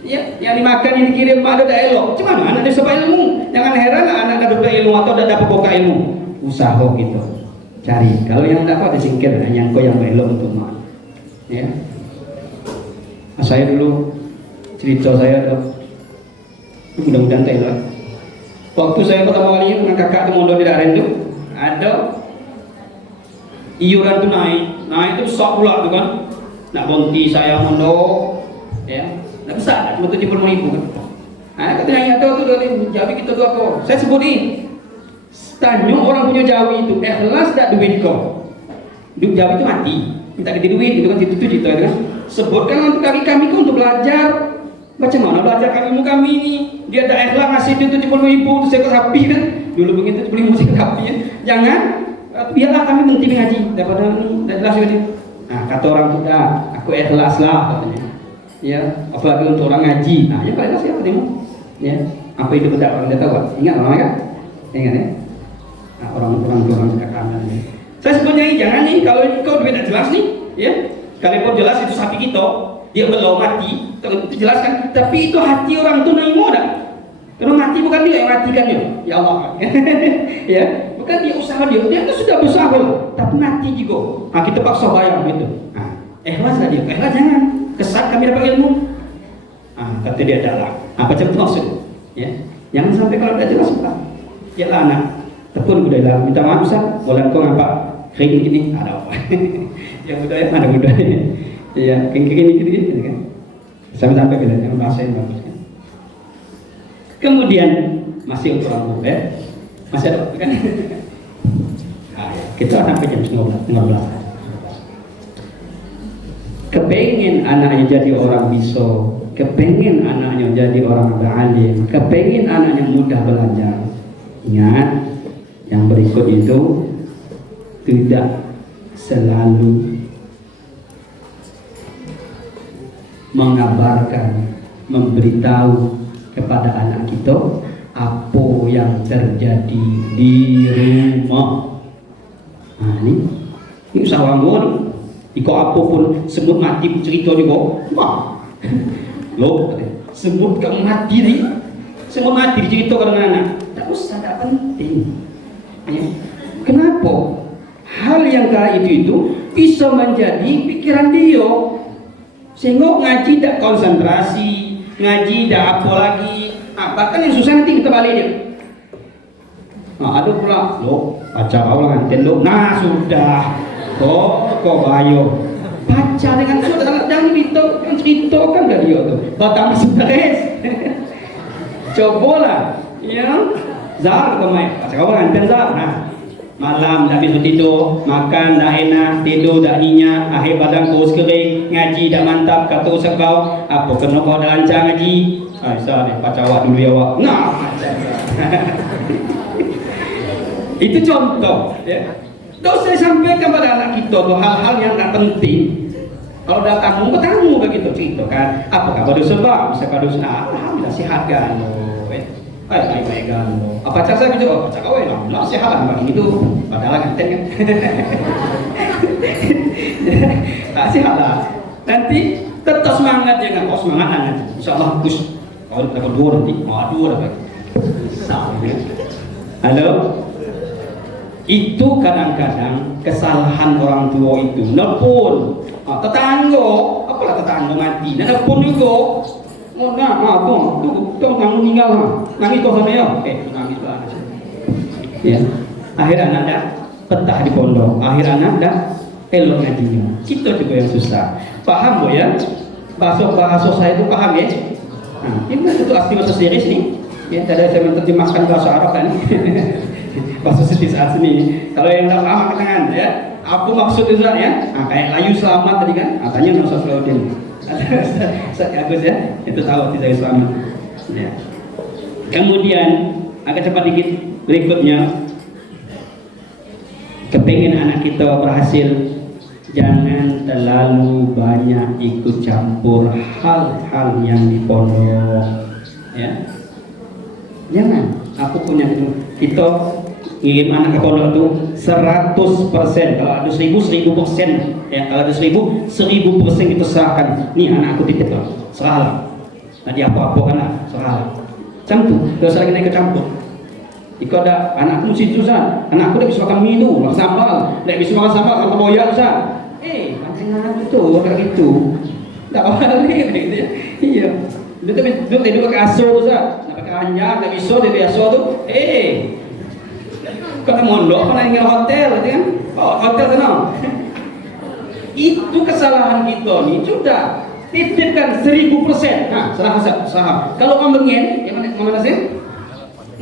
Ya, yang dimakan yang dikirim mak ada elok. Macam mana anak dia dapat ilmu? Jangan heran anak dah dapat ilmu atau dah dapat buka ilmu. Usaha gitu. Cari. Kalau yang dapat disingkir, hanya kau yang elok untuk mak. Ya. Saya dulu cerita saya tu. Mudah-mudahan tak elok. Waktu saya pertama kali dengan kakak tu mondok di Daren tu, ada iuran tu naik tu besar pula tu kan. Nak bonti saya mondok, ya, nak besar, cuma 75,000 kan. Kata yang ada tu Jawi kita tu apa? Saya sebut ni. Tanya orang punya Jawi itu, ikhlas tak duit kau? Duit Jawi itu mati, minta kita duit itu kan, itu cerita itu kan. Sebutkan untuk kami untuk belajar. Macam mana belajar kami ni? Dia tak ikhlas ngasih itu 70,000 seekor sapi kan? Dulu begitu 70,000 seekor sapi kan? Jangan, biarlah kami berhenti mengaji daripada ni, dah jelas kan? Nah, kata orang kita, aku ikhlas lah katanya. Ya, apalagi untuk orang ngaji. Nah, ya kalau ikhlas siapa tengok? Ya, apa itu betul orang dia tahu? Ingat orang kan? Ingat ya? Nah, orang suka kanan. Saya sebutnya ini jangan nih kalau kau duit tak jelas nih, ya. Kalau kau jelas itu sapi kita, dia belum mati, itu jelaskan. Tapi itu hati orang tu naimo dah. Kalau mati bukan dia yang matikan dia, ya Allah. Ya, bukan dia usaha dia tu sudah berusaha, tapi mati juga. Nah, kita paksa bayar gitu. Nah, ikhlas lah dia, ikhlas jangan. Kesat kami dapat ilmu. Kata dia adalah. Macam itu maksud. Ya, jangan sampai kalau tidak jelas apa. Ya lah anak. Tepun budaya minta maaf Ustaz, boleh kau nampak kering gini ada apa? Yang budaya mana budaya? Ya, kering gini kan. Sampai bila yang bahasa yang bagus kan. Kemudian masih untuk lampu ya. Masih ada kan? Kita sampai jam 15. Kepengen anaknya jadi orang biso, kepengen anaknya jadi orang beralim, kepengen anaknya mudah belajar. Ingat, yang berikut itu tidak selalu mengabarkan, memberitahu kepada anak kita apa yang terjadi di rumah. Nah ini usaha orang tua ni. Iko apapun sebut mati cerita ni kok, wah, lo sebut kamu mati ni, sebut mati diceritakan dengan anak. Tak usah, tak penting. Ya. Kenapa? Hal yang kayak itu bisa menjadi pikiran dia. Sehingga ngaji tak konsentrasi, ngaji tak apa lagi. Bahkan yang susah nanti kita balik dia. Ada pula, lo baca Allah nganten lo. Nah sudah, kok bayo. Baca dengan sudah jangan ceritakan ke dia tu. Batang stres. Cobalah, ya. Zar kemai, baca Allah nganten Zar. Nah, malam tak bisa tidur, makan dah enak, tidur dah nyenyak, akhir badan kurus kering, ngaji dah mantap, kata usah kau, apa kena kau dah lancar ngaji? Sah ni, baca awak dulu ya awak. Nah, itu contoh, ya. Tak usah sampaikan pada anak kita tu hal-hal yang tak penting. Kalau dah tamu begitu cerita kan. Apa kabar sebab? Bisa kado alhamdulillah sihat kan. Baik kan. Apa cara saya juga? Baca kau lah. Lah sihat lah bagi itu. Padahal kan kan. Tak sihat lah. Nanti tetap semangat jangan kau semangat nanti. Insyaallah bagus. Kalau dapat 2 nanti, mau 2 dapat. Halo. Itu kadang-kadang kesalahan orang tua itu nelpon tetangga, apalah tetangga mati, nelpon juga mau nak apa tuh kamu meninggal nangis kau sama ya nangis lah ya. Akhir anak dah petah di pondok, akhir anak dah elok ngajinya. Itu juga yang susah. Paham bu ya, bahasa saya itu paham ya. Ini satu asli bahasa series nih ya, tadi saya menerjemahkan bahasa Arab kan. Bahasa sedih saat sini. Kalau yang tak paham angkat tangan ya. Apa maksud itu ya? Kayak layu selamat tadi kan? Tanya Ustaz Salahuddin. Ustaz Agus ya. Itu tahu tidak selamat. Ya. Kemudian agak cepat dikit berikutnya. Kepengen anak kita berhasil, jangan terlalu banyak ikut campur hal-hal yang di pondok. Ya. Jangan. Aku punya itu. Kita ngirim anak ke pondok itu 100%. Kalau ada 1000% ya. Kalau ada 1000% kita serahkan. Nih anak aku titip lah, serahlah. Nanti apa-apa anak serahlah. Macam tu. Terus lagi naik ke campur. Iko ada anakku mesti susah. Anakku dah bisa makan mie tu, makan sambal. Dah bisa makan sambal, makan boyak susah. Macam anak tu kayak gitu. Tak boleh gitu ya. Iya. Dia tu pakai aso tu sah. Nak pakai anjang, nak bisa dia aso tu. Kau nak mondok, kau nak tinggal hotel, kan? Oh, hotel kenal. Itu kesalahan kita ni sudah titipkan 1000%. Nah, salah. Kalau kamu ingin, yang mana sih?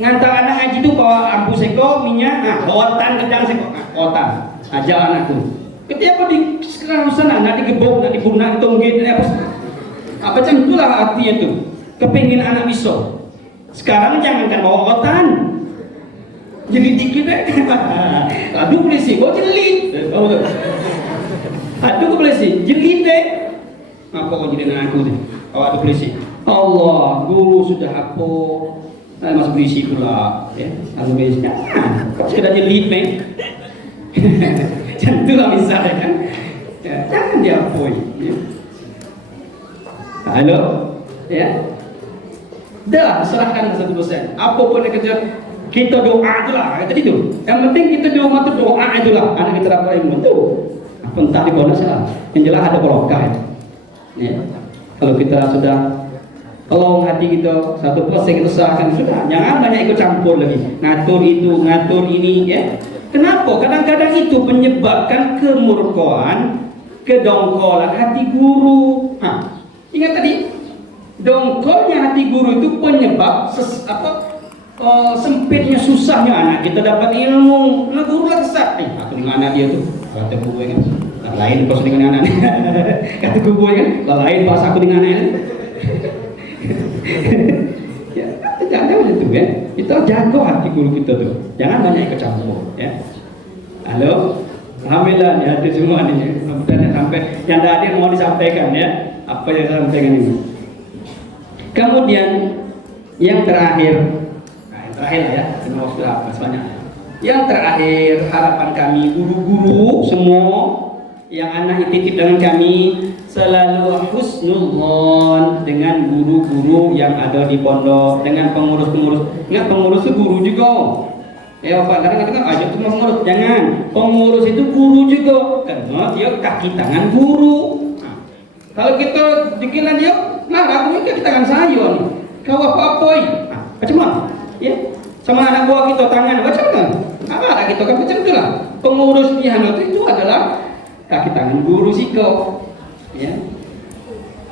Ngantar anak ngaji tu bawa lampu seko, minyak, bawa tan gedang seko, otan. Ajak anakku. Ketika di sekarang sana, nak digebuk, nak dibunuh, nak ditonggit, apa? Macam itulah artinya tu. Kepingin anak bisa. Sekarang jangankan bawa otan. Jelit dikit deh. Aduh polisi, kau jelit. Aduh polisi, jelit deh. Apa kau jadi anak aku deh? Oh ada polisi. Allah, guru sudah apa? Masuk polisi pula, ya. Aku biasanya, kau sudah jelit nih. Tentulah misalnya kan. Ya, jangan diapoi. Ya. Halo, ya. Dah serahkan 100%. Apapun yang kerja, kita doa itulah. Tadi tu. Yang penting kita doa itulah. Anak kita dapat ilmu tu. Apa entah di bonus lah. Yang jelas ada barokah. Ya. Kalau kita sudah kalau hati kita 1% kita serahkan sudah. Jangan banyak ikut campur lagi. Ngatur itu, ngatur ini, ya. Kenapa? Kadang-kadang itu menyebabkan kemurkaan, kedongkolan hati guru. Ingat tadi, dongkolnya hati guru itu penyebab sempitnya, susahnya anak kita dapat ilmu. Nah, guru lah kesat. Aku dengan anak dia tu, kata guru kan, lain pas dengan anak. Kata guru kan, lain pas aku dengan anak. Ya, jangan macam tu kan. Kita jaga hati guru kita tu. Jangan banyak ikut campur, ya. Halo, alhamdulillah ya, ada semua ni. Mudah-mudahan sampai yang tadi mau disampaikan ya. Apa yang saya sampaikan ini. Kemudian yang terakhir, lah ya, semua sudah banyak. Yang terakhir harapan kami guru-guru semua yang anak titip dengan kami selalu husnuzon dengan guru-guru yang ada di pondok, dengan pengurus-pengurus. Ingat pengurus itu guru juga. Ya Pak, kadang-kadang aja cuma pengurus. Jangan, pengurus itu guru juga karena dia kaki tangan guru. Kalau kita dikira dia, aku ini kaki tangan saya nih. Kau apa-apoi? Macam mana? Ya, sama anak buah kita tangan macam mana? Anak kita kan macam itulah. Pengurus pihak itu adalah kaki tangan guru siko. Ya.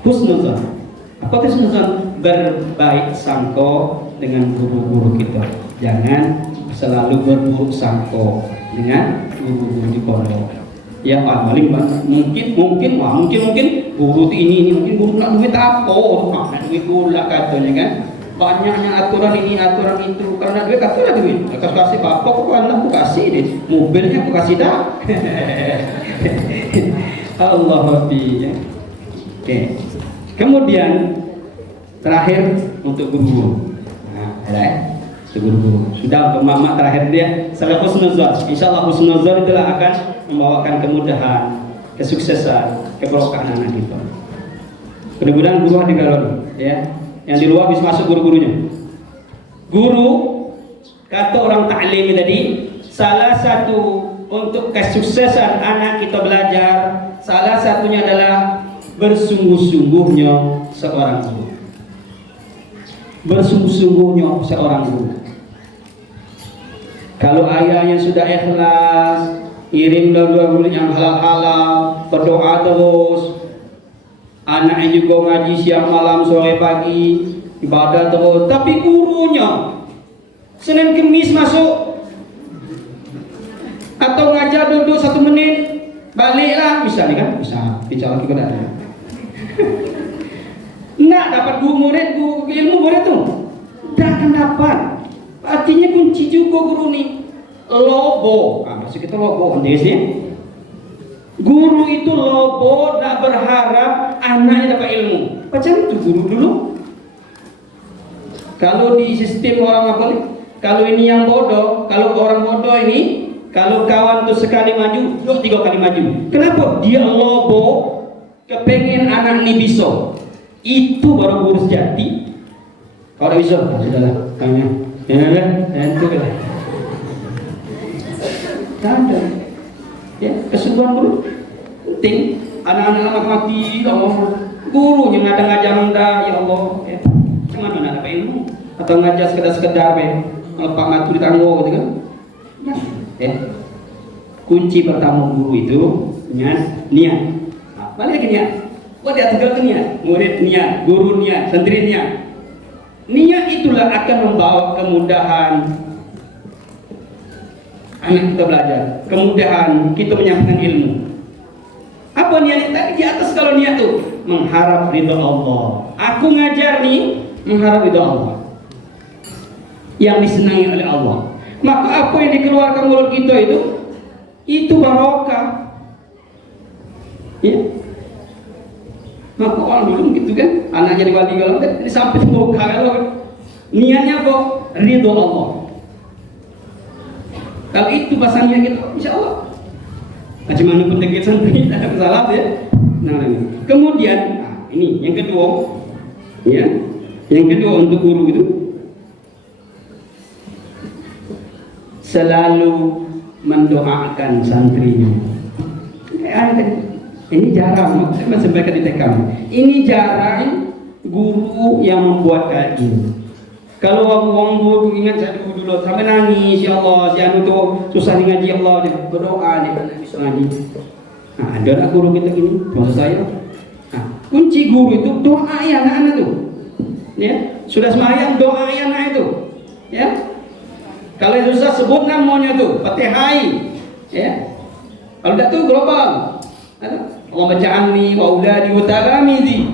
Husnuzon. Apa husnuzon? Berbaik sangko dengan guru-guru kita. Jangan selalu berburuk sangko dengan guru-guru di pondok. Ya Pak, mungkin guru itu ini mungkin guru nak duit apa? Nak duit pula katanya kan. Banyaknya aturan ini, aturan itu. Karena duit aturan duit. Kasih bapak kok anak aku kasih deh. Mobilnya aku kasih dah. Allah Rabbi ya. Oke. Kemudian terakhir untuk guru-guru. Nah, ada ya. Guru-guru. Sudah untuk mama terakhir dia. Salah husnuzon. Insyaallah husnuzon itulah akan membawakan kemudahan, kesuksesan, keberkahan anak kita. Mudah-mudahan guru di galon, ya. Yang di luar bisa masuk guru-gurunya. Guru, kata orang ta'lim tadi, salah satu untuk kesuksesan anak kita belajar, salah satunya adalah bersungguh-sungguhnya seorang guru. Bersungguh-sungguhnya seorang guru. Kalau ayahnya sudah ikhlas, kirim dua murid yang halal-halal, berdoa terus, anaknya juga ngaji siang malam sore pagi, ibadah terus, tapi gurunya Senin Kemis masuk atau ngajar duduk 1 menit baliklah, misalnya kan, bisa bicara lagi pada nak dapat guru murid, guru ilmu murid tuh tidak akan dapat. Artinya kunci juga guru nih lobo. Maksud kita lobo sih. Guru itu lobo, nak berharap anaknya dapat ilmu. Macam itu guru dulu. Kalau di sistem orang apa nih? Kalau ini yang bodoh, kalau orang bodoh ini, kalau kawan tuh sekali maju, lo 3 kali maju. Kenapa? Dia lobo, kepengen anak ini bisa. Itu baru guru sejati. Kalau bisa, sudahlah, kayaknya, itu lah. Ada, ya kesubuhan guru penting. Anak-anak mati, ya Allah. Guru yang ada ngajar anda, ya Allah. Ya. Cuman mana ada ilmu atau ngajar sekedar ngelepak matu di tanggo gitu kan? Ya. Kunci pertama guru itu niat. Nah, balik lagi niat. Buat dia tinggal ke niat. Murid niat, guru niat, santri niat. Niat itulah akan membawa kemudahan anak kita belajar, kemudahan kita menyampaikan ilmu. Apa niat tadi di atas? Kalau niat tuh mengharap ridha Allah. Aku ngajar nih mengharap ridha Allah, yang disenangi oleh Allah. Maka apa yang dikeluarkan mulut kita itu barokah. Ya. Maka orang belum gitu kan, anak jadi wali kalau kan di samping muka kalau niatnya apa? Ridho Allah. Kalau itu bahasanya gitu, insya Allah. Macam mana pun deket santri, ada masalah ya. Nah ini. Kemudian, ini yang kedua, ya, yang kedua untuk guru itu selalu mendoakan santrinya. Ini jarang, saya sampaikan di TK. Ini jarang guru yang membuat kain. Kalau orang guru ingat saya dulu sampai nangis, ya Allah, si anu tuh susah ngaji, ya Allah, dia berdoa dia anak bisa ngaji. Nah, ada anak guru kita gini, maksud saya. Nah, kunci guru itu doa ya anak-anak tuh. Ya, sudah sembahyang doa ya anak itu. Ya. Kalau itu susah sebut namanya tuh, Fatihai. Ya. Kalau tidak tuh global. Allah ja'alni wa auladi wa talamidi.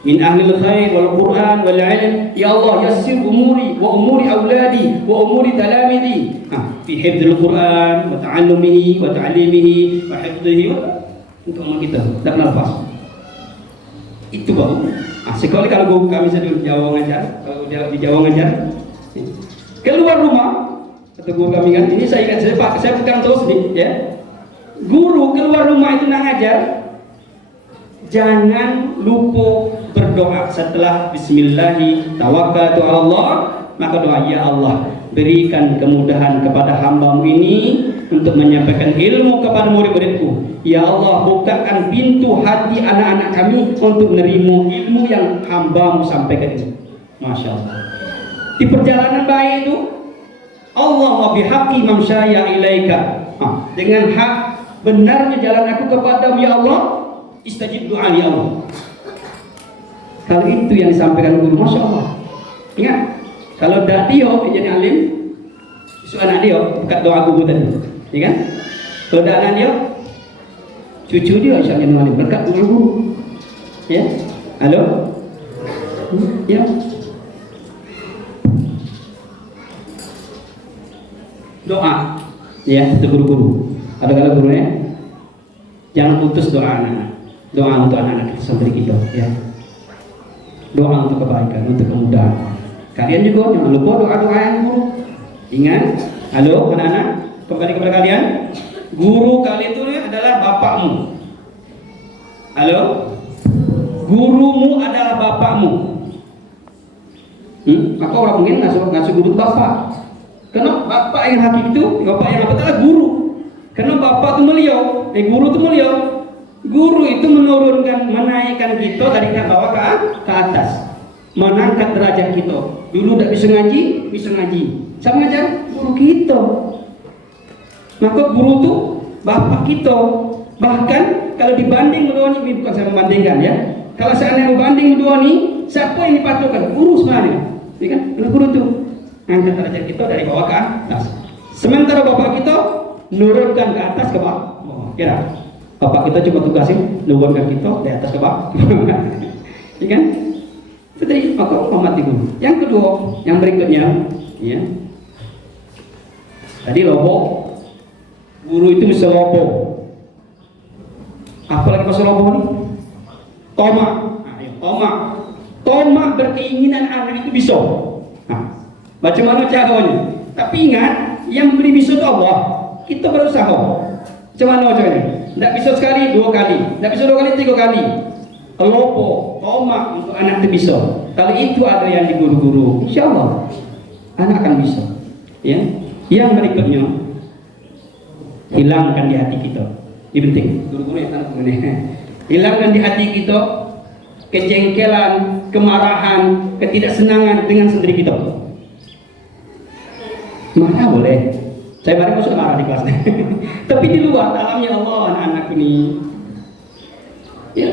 Min ahlil khair wal Quran wal ilm, ya Allah yassir umuri wa umuri auladi wa umuri talamidi fi hifdzil Quran wa ta'allumihi wa ta'limihi wa hifdzihi untuk kita tak nafas itu baru. Sekali kalau guru kami sedang Jawa ngajar, kalau dia di Jawa ngajar keluar rumah kata guru kami kan, ini saya ingat saya pegang terus nih ya, guru keluar rumah itu nak ngajar jangan lupa berdoa setelah bismillahi tawakkaltu ala Allah, maka doa ya Allah berikan kemudahan kepada hamba-Mu ini untuk menyampaikan ilmu kepada murid-muridku. Ya Allah bukakan pintu hati anak-anak kami untuk menerima ilmu yang hamba-Mu sampaikan ini. Masya Allah. Di perjalanan baik itu Allah wa bihaqqi mamsyaya ilaika. Dengan hak benarnya jalan aku kepadamu ya Allah, istajib doa ya Allah. Kalau itu yang disampaikan guru, masya Allah. Ingat, kalau dah dia jadi alim, isu anak dia bukan doa guru tadi, ya kan? Kalau dah anak dia, cucu dia insya Allah jadi alim berkat guru. Ya, halo, ya. Doa, ya itu guru-guru. Ada kalau gurunya, jangan putus doa anak-anak. Doa untuk anak-anak kita santri kita, ya. Doa untuk kebaikan, untuk kemudahan. Kalian juga jangan lupa doa-doa yang guru. Ingat, halo anak-anak, kembali kepada kalian. Guru kalian itu adalah bapakmu. Halo, gurumu adalah bapakmu. Maka orang mungkin ngasih guru bapak. Karena bapak yang hakiki itu, bapak yang apa adalah guru. Karena bapak itu beliau, guru itu beliau. Guru itu menurunkan, menaikkan kita dari bawah ke atas, mengangkat derajat kita. Dulu tidak bisa ngaji. Sama aja guru kita. Maka guru itu bapak kita. Bahkan kalau dibanding kedua ini, bukan saya membandingkan ya. Kalau saya membanding kedua ini, siapa yang dipatukan? Guru sebenarnya, ya kan? Karena guru itu angkat derajat kita dari bawah ke atas. Sementara bapak kita menurunkan ke atas ke bawah. Kira. Bapak kita cuma tugasin menurunkan kita dari atas ke bawah. Ya kan? Itu tadi maka hormati guru. Yang kedua, yang berikutnya, ya. Tadi lobo. Guru itu bisa lobo. Apalagi masa lobo nih? Tomak. Tomak berkeinginan anak itu bisa. Nah, Macam mana caranya? Tapi ingat, yang beri pisau itu Allah. Kita berusaha. Macam mana caranya? Tak pisau sekali, 2 kali. Tak pisau 2 kali, 3 kali. Kelompok, tomak untuk anak itu bisa. Kalau itu ada yang di guru-guru, insya Allah anak akan bisa. Ya. Yang berikutnya, hilangkan di hati kita. Ini penting. Guru-guru yang anak ini. Hilangkan di hati kita kejengkelan, kemarahan, ketidaksenangan dengan sendiri kita. Marah boleh. Saya baru masuk marah di kelas. Tapi di luar alamnya Allah anak-anak ini. Ya.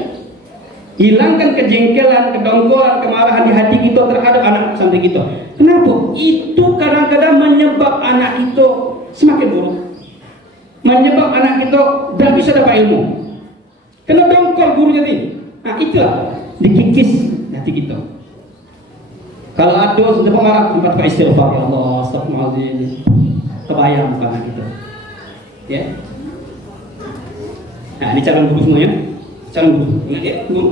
Hilangkan kejengkelan, kedongkolan, kemarahan di hati kita terhadap anak santri kita. Kenapa? Itu kadang-kadang menyebab anak itu semakin buruk. Menyebab anak kita tidak bisa dapat ilmu. Kena dongkol gurunya tadi. Nah itulah dikikis hati kita. Kalau ada sudah marah, tempat Pak istighfar, ya Allah, astagfirullahaladzim. Kebayang bukan anak kita. Ya. Nah ini calon guru semuanya. Calon guru, ingat ya, guru.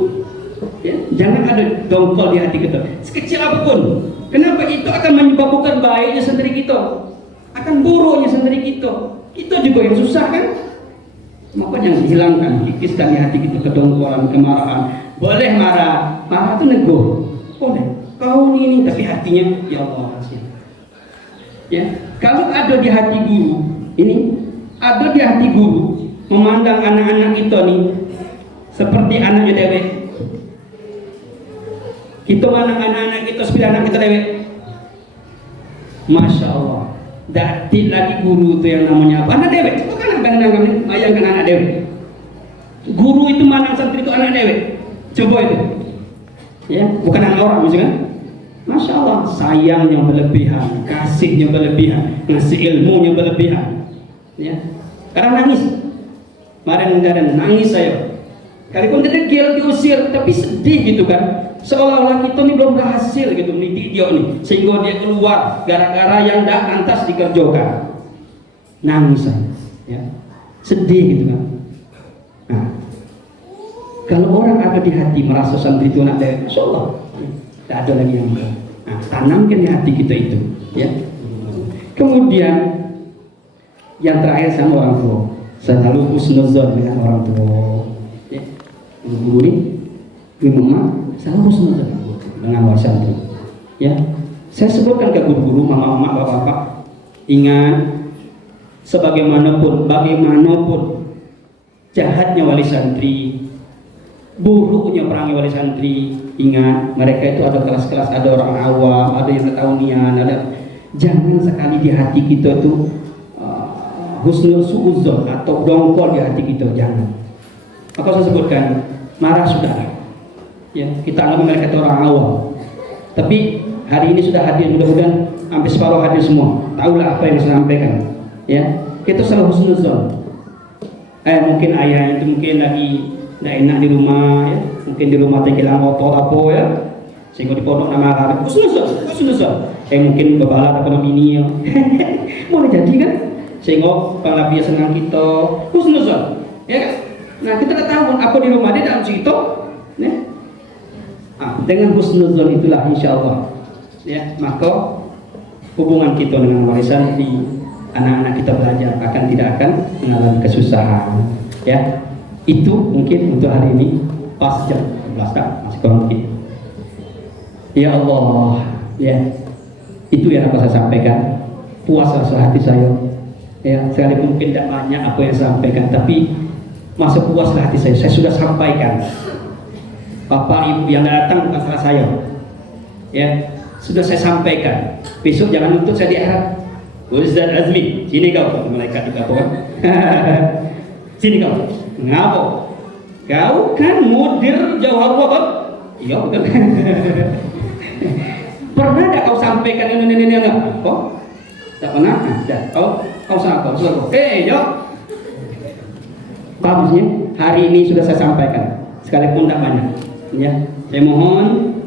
Ya, jangan ada dongkol di hati kita, sekecil apapun. Kenapa? Itu akan menyebabkan baiknya sendiri kita, akan buruknya sendiri kita. Itu juga yang susah kan? Maka jangan dihilangkan, kikiskan di hati kita kedongkolan, kemarahan. Boleh marah, marah itu negur. Boleh. Kau ini, tapi hatinya, ya Allah kasih. Ya, kalau ada di hati guru, ini ada di hati guru memandang anak-anak kita nih seperti anaknya dewek. Kita mandang anak-anak kita seperti anak kita dewek. Masya Allah. Dati lagi guru itu yang namanya apa? Anak dewek. Itu kan abang-abang bayangkan anak dewek. Guru itu mandang santri itu anak dewek. Coba itu. Ya, bukan anak orang misalkan. Masya Allah, sayangnya berlebihan, kasihnya berlebihan, ngasih ilmunya berlebihan. Ya, karena nangis. Kemarin nangis saya. Kali pun degil, diusir, tapi sedih gitu kan. Seolah-olah kita ini belum berhasil gitu mendidik dia nih, sehingga dia keluar gara-gara yang tidak pantas dikerjakan. Nangis saya, ya, sedih gitu kan. Nah, kalau orang ada di hati merasa santri itu anak dewek, Masya Allah, tidak ada lagi yang nah, tanamkan di hati kita itu, ya. Kemudian yang terakhir sama orang tua, selalu husnuzon dengan orang tua. Ya. Guru ini, ibu mama, selalu husnuzon dengan wali santri. Ya, saya sebutkan ke guru-guru, mama-mama, bapak-bapak, ingat, bagaimanapun jahatnya wali santri, buruknya perangai wali santri, ingat mereka itu ada kelas-kelas, ada orang awam, ada yang ketahuan, ada. Jangan sekali di hati kita itu husnul su'udzon atau dongkol di hati kita, jangan. Maka saya sebutkan, marah sudah. Ya, kita anggap mereka itu orang awam. Tapi hari ini sudah hadir, mudah-mudahan hampir separuh hadir semua. Tahulah apa yang saya sampaikan. Ya, kita selalu husnuzon. Mungkin ayah itu mungkin lagi tidak enak di rumah, ya. Mungkin di rumah tenggelam motor apa ya, sehingga di pondok nama karib husnuzon. Mungkin bebalat apa ini ya. Boleh jadi kan? Sehingga kalau dia senang kita husnuzon, ya kan? Nah kita tak tahu apa di rumah dia dalam situ, ya. Dengan husnuzon itulah insya Allah, ya, maka hubungan kita dengan wali santri, anak-anak kita belajar tidak akan mengalami kesusahan, ya. Itu mungkin untuk hari ini pas jam 11 kan, masih kurang dikit. Ya Allah, ya, itu yang apa saya sampaikan. Puas rasa hati saya, ya, sekalipun mungkin tidak banyak apa yang saya sampaikan, tapi masa puas hati saya sudah sampaikan. Bapak ibu yang datang bukan salah saya, ya, sudah saya sampaikan. Besok jangan nuntut saya di akhirat. Ustaz Azmi, sini kau, malaikat juga apa? Sini kau, ngapa? Kau kan mudir Jauharullah kan? Iya betul. Pernah tak kau sampaikan ini enggak? Kok? Tak pernah? Nah, kau sampaikan. Jauh. Bagusnya hari ini sudah saya sampaikan, sekalipun tak banyak. Ya, saya mohon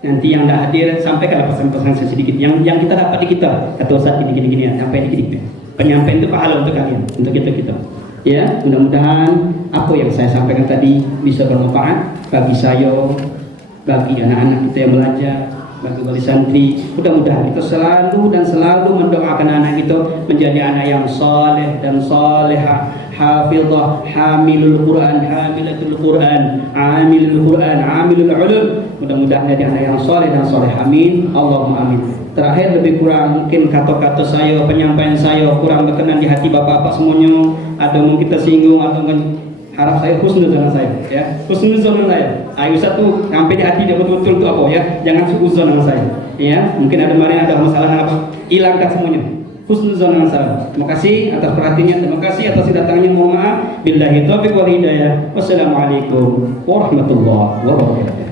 nanti yang tidak hadir sampaikan pesan-pesan sedikit yang kita dapat di kita. Kata Ustaz gini ya, sampai dikit. Penyampaian itu pahala untuk kalian, untuk kita. Ya, mudah-mudahan apa yang saya sampaikan tadi bisa bermanfaat bagi saya, bagi anak-anak kita yang belajar, bagi wali santri. Mudah-mudahan kita selalu dan selalu mendoakan anak itu menjadi anak yang soleh dan soleha, hafizah, hamilul Quran, hamilatul Quran, amilul Quran, amilul ulum. Mudah-mudahan jadi anak yang soleh dan soleh. Amin. Allahumma amin. Terakhir, lebih kurang mungkin kata-kata saya, penyampaian saya kurang berkenan di hati bapak-bapak semuanya, atau mungkin tersinggung, atau harap saya husnuzon saya, ya, husnuzon saya. Ayo satu sampai di hati dia betul-betul itu apa ya, jangan suuzon saya, ya. Mungkin ada kemarin ada masalah apa, hilangkan semuanya. Husnuzon saya. Terima kasih atas perhatiannya, terima kasih atas datangnya. Mohon maaf. Billahi taufiq wal hidayah. Wassalamualaikum warahmatullahi wabarakatuh.